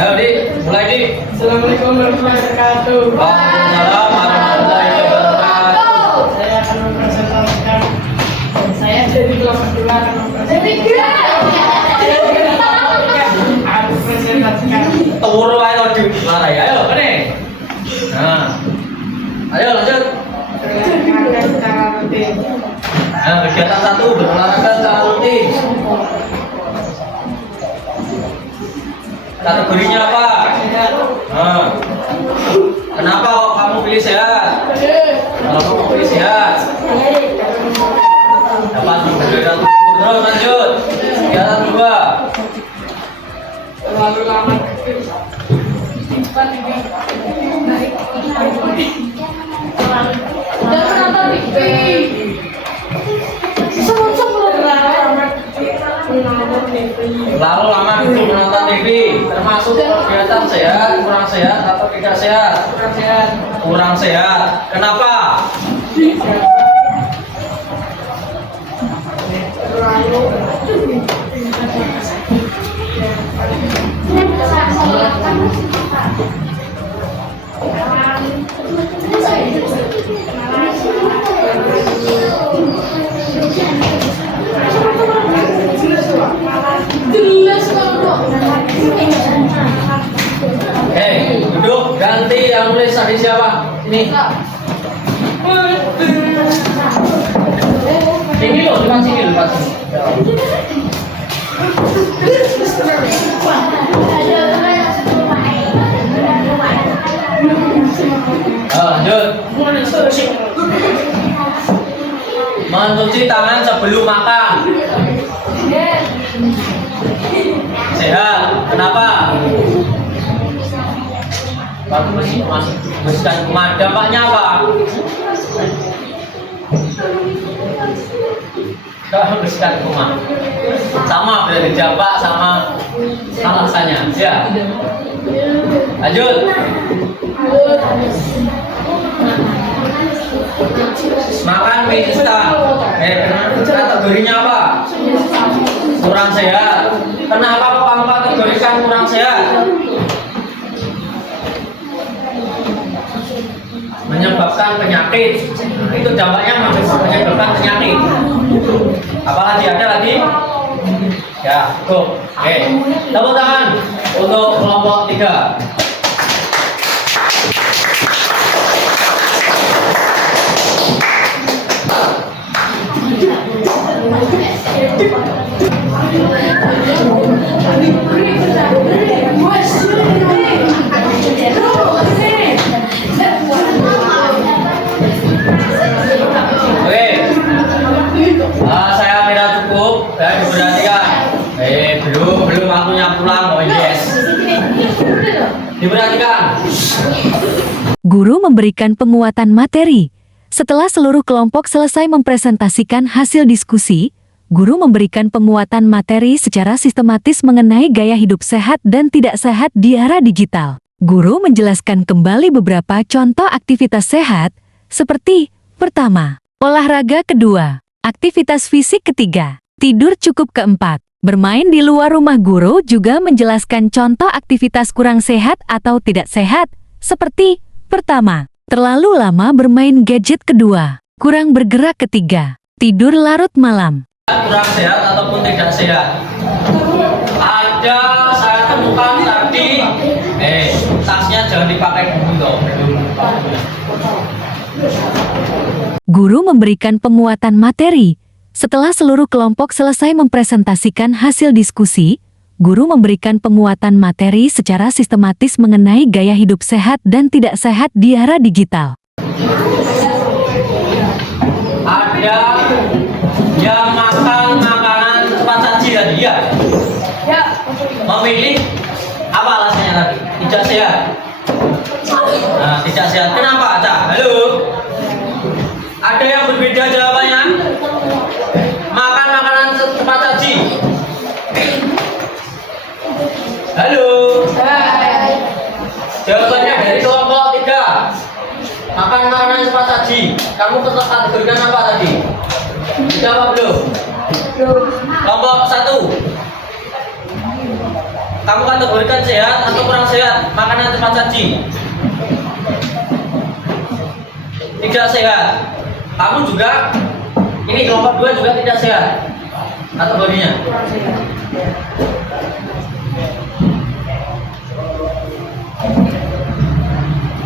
Ayo Dik, mulai Dik. Assalamualaikum warahmatullahi wabarakatuh. Waalaikumsalam warahmatullahi wabarakatuh. Saya akan mempresentasikan. Saya dari kelompok 2 akan mempresentasikan. Aku presentasikan. Turu ayo di mana ya? Ayo, ini. Nah. Ayo lanjut. Olahraga secara rutin. Nah, kegiatan 1 berolahraga secara rutin. Kategorinya apa? Nah. Kenapa kok kamu pilih sehat? Kalau kamu pilih sehat, dapat berbeda tubuh. Terus lanjut. Kegiatan 2. Terlalu lama kecil. Jangan nonton TV. Lalu lama duduk menonton TV, termasuk kegiatan sehat, kurang sehat atau tidak sehat? Kurang sehat. Kenapa? Duduk, ganti yang nulis tadi siapa? Ini. Sini loh, depan sini, depan sini. Lanjut. Mencuci tangan sebelum makan. Sehat. Kenapa? Waktu masih bersihkan kuman. Dampaknya apa? Kalau bersihkan kuman. Sama berarti dampak sama alasannya. Ya. Lanjut. Makan mie instan. Kategorinya apa? Kurang sehat. Kenapa kok kamu kategorikan kurang sehat? Menyebabkan penyakit. Nah, itu dampaknya menyebabkan penyakit. Apalagi ada lagi? Ya, cukup. Oke. Tepuk tangan untuk kelompok 3. Saya kira cukup. Diperhatikan. Belum waktunya pulang. Oh yes. Diperhatikan. Guru memberikan penguatan materi. Setelah seluruh kelompok selesai mempresentasikan hasil diskusi, guru memberikan penguatan materi secara sistematis mengenai gaya hidup sehat dan tidak sehat di era digital. Guru menjelaskan kembali beberapa contoh aktivitas sehat, seperti pertama, olahraga kedua, aktivitas fisik ketiga, tidur cukup keempat. Bermain di luar rumah. Guru juga menjelaskan contoh aktivitas kurang sehat atau tidak sehat, seperti pertama, terlalu lama bermain gadget kedua, kurang bergerak ketiga, tidur larut malam. Kurang sehat ataupun tidak sehat. Ada saya temukan tadi. Tasnya jangan dipakai dulu dong. Guru memberikan penguatan materi. Setelah seluruh kelompok selesai mempresentasikan hasil diskusi, guru memberikan penguatan materi secara sistematis mengenai gaya hidup sehat dan tidak sehat di era digital. Ada yang makan makanan cepat saji tadi ya? Ya. Memilih apa alasannya tadi? Tidak sehat. Nah, tidak sehat. Kenapa, Cak? Halo? Ada yang berbeda jawabannya? Makan makanan cepat saji. Halo? Jawabannya dari kelompok 3. Makan makanan cepat saji. Kamu kategorikan apa tadi? Sudah apa belum? Kelompok 1. Kamu kategorikan sehat atau kurang sehat makanan cepat saji? Tidak sehat. Kamu juga, ini kelompok 2 juga tidak sehat kategorinya.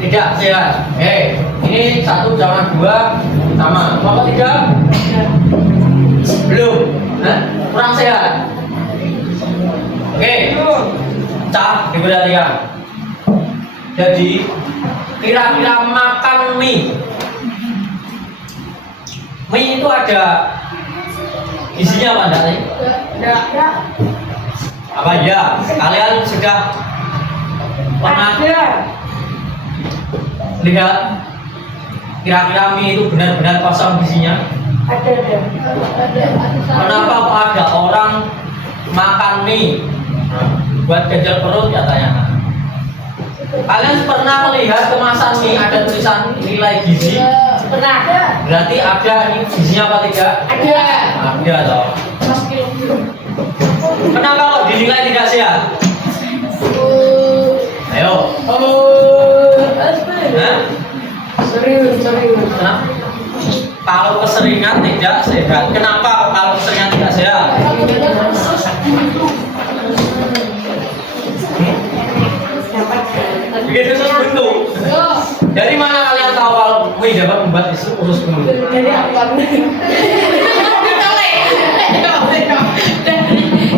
Tidak sehat. Ini 1 sama 2 sama. Kelompok 3 belum. Kurang sehat. Cak diperhatikan. Jadi kira-kira makan mie itu ada isinya apa enggak sih? Ada. Apa ya? Kalian sudah pernah lihat kira-kira mie itu benar-benar kosong isinya? Ada. Kenapa kok ada orang makan mie buat ganjal perut ya tanya? Kalian pernah melihat kemasan mie ada tulisan nilai gizi? Pernah. Berarti ada ini gizinya apa tidak? Ada. Ada toh. Kenapa kok dinilai tidak sehat? Ayo. Serius. Kenapa? Kalau keseringan tidak sehat. Kenapa kalau keseringan tidak sehat? Begitu bentuk. Dari mana kalian tahu kalau mie dapat membuat usus buntu? Dari apa?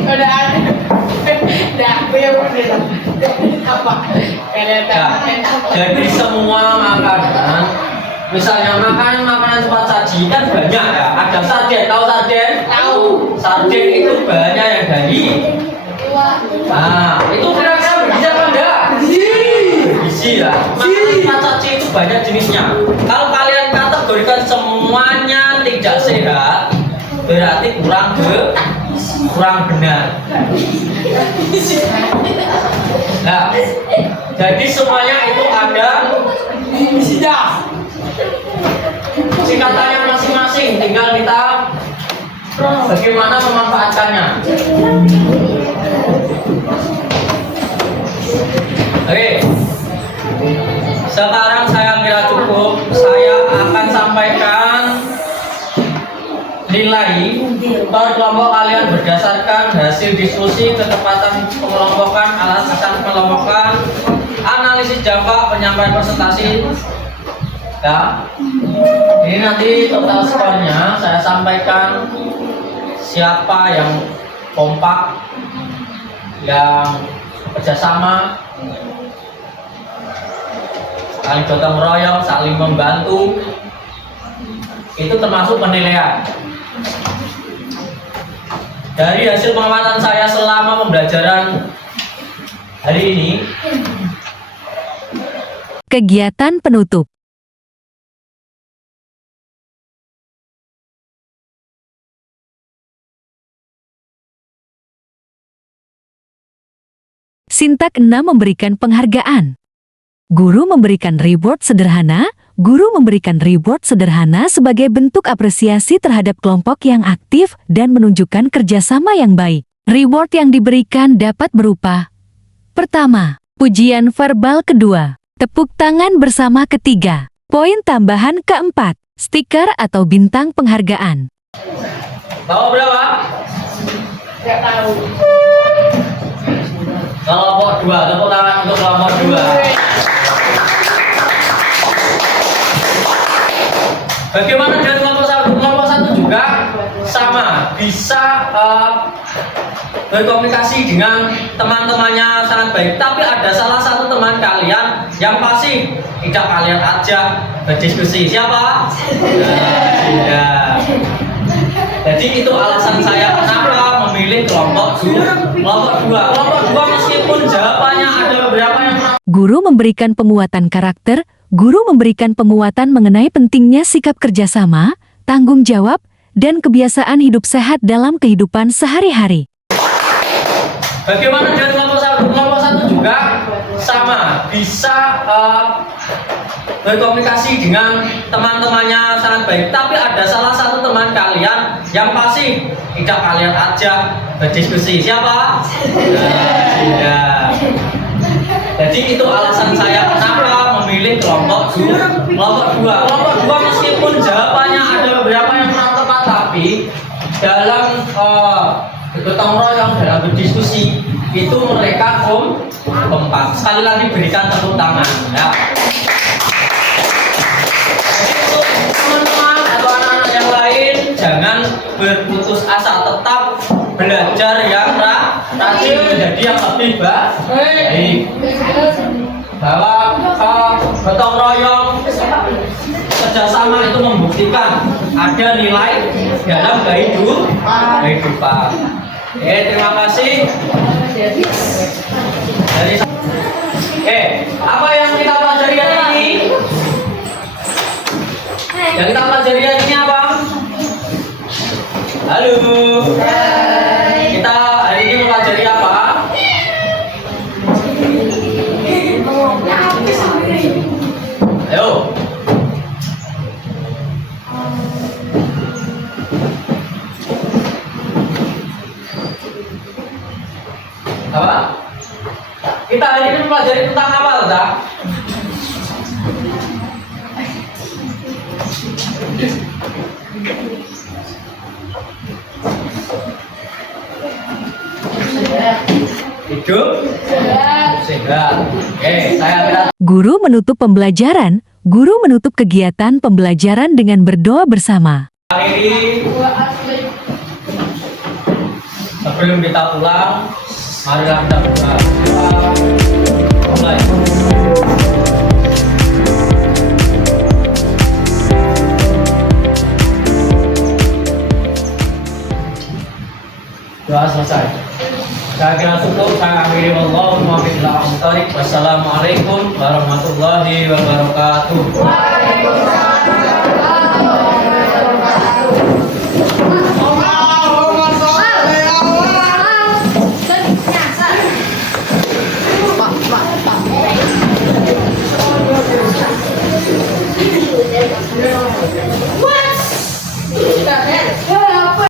Udah ada. Apa? Jadi semua makanan, misalnya makanan cepat saji kan banyak ya. Ada sarden, tahu sarden? Tahu. Sarden itu bahannya yang dari. Nah, itu kira-kira bergizi apa enggak? Bergizi ya. Makanan cepat saji itu banyak jenisnya. Kalau kalian kategorikan semuanya tidak sehat, berarti kurang benar. Nah, jadi semuanya itu ada singkatannya masing-masing, tinggal kita bagaimana memanfaatkannya. Oke, sekarang saya kira cukup. Saya akan sampaikan nilai per kelompok kalian berdasarkan hasil diskusi, ketepatan pengelompokan, alasan pengelompokan, analisis dampak, penyampaian presentasi. Ya, ini nanti total skornya saya sampaikan. Siapa yang kompak, yang kerjasama, saling gotong royong, saling membantu, itu termasuk penilaian. Dari hasil pengamatan saya selama pembelajaran hari ini, Kegiatan penutup. Sintak 6 memberikan penghargaan. Guru memberikan reward sederhana. Guru memberikan reward sederhana sebagai bentuk apresiasi terhadap kelompok yang aktif dan menunjukkan kerjasama yang baik. Reward yang diberikan dapat berupa: pertama, pujian verbal; kedua, tepuk tangan bersama; ketiga, poin tambahan; keempat, stiker atau bintang penghargaan. tahu berapa? Nggak tahu. Kelompok 2, tepuk tangan untuk kelompok 2. Bagaimana dengan kelompok satu? Kelompok satu juga sama, bisa berkomunikasi dengan teman-temannya sangat baik. Tapi ada salah satu teman kalian yang pasif, tidak kalian ajak berdiskusi. Siapa? Ya. Jadi itu alasan saya kenapa memilih kelompok dua. Kelompok dua meskipun jawabannya ada beberapa yang Guru memberikan penguatan karakter, guru memberikan penguatan mengenai pentingnya sikap kerjasama, tanggung jawab, dan kebiasaan hidup sehat dalam kehidupan sehari-hari. Bagaimana dengan kelompok satu? Kelompok satu juga sama, bisa berkomunikasi dengan teman-temannya sangat baik. Tapi ada salah satu teman kalian yang pasif, tidak kalian ajak berdiskusi. Siapa? Ya. Jadi itu alasan saya kenapa memilih kelompok dua. Kelompok dua meskipun jawabannya ada beberapa yang kurang tepat, tapi dalam bergotong royong dalam berdiskusi itu mereka kompak. Sekali lagi berikan tepuk tangan. Ya. Jadi untuk teman-teman atau anak-anak yang lain jangan berputus asa, tetap belajar yang rajin menjadi yang lebih baik. Bahwa gotong royong kerjasama itu membuktikan ada nilai dalam kehidupan. Oke, terima kasih. Apa yang kita pelajari hari ini? Yang kita pelajari hari ini apa? Halo. Kita hari ini mempelajari apa? Ayo. Apa? Kita hari ini mempelajari tentang apa, Tata? Hidup sehat. Oke, saya minta. Guru menutup pembelajaran, guru menutup kegiatan pembelajaran dengan berdoa bersama. Akhiri, sebelum kita pulang, marilah kita berdoa. Mulai. Doa selesai. Saya kira cukup. Saya akhiri. Wallahumma billahi. Wassalamualaikum warahmatullahi wabarakatuh.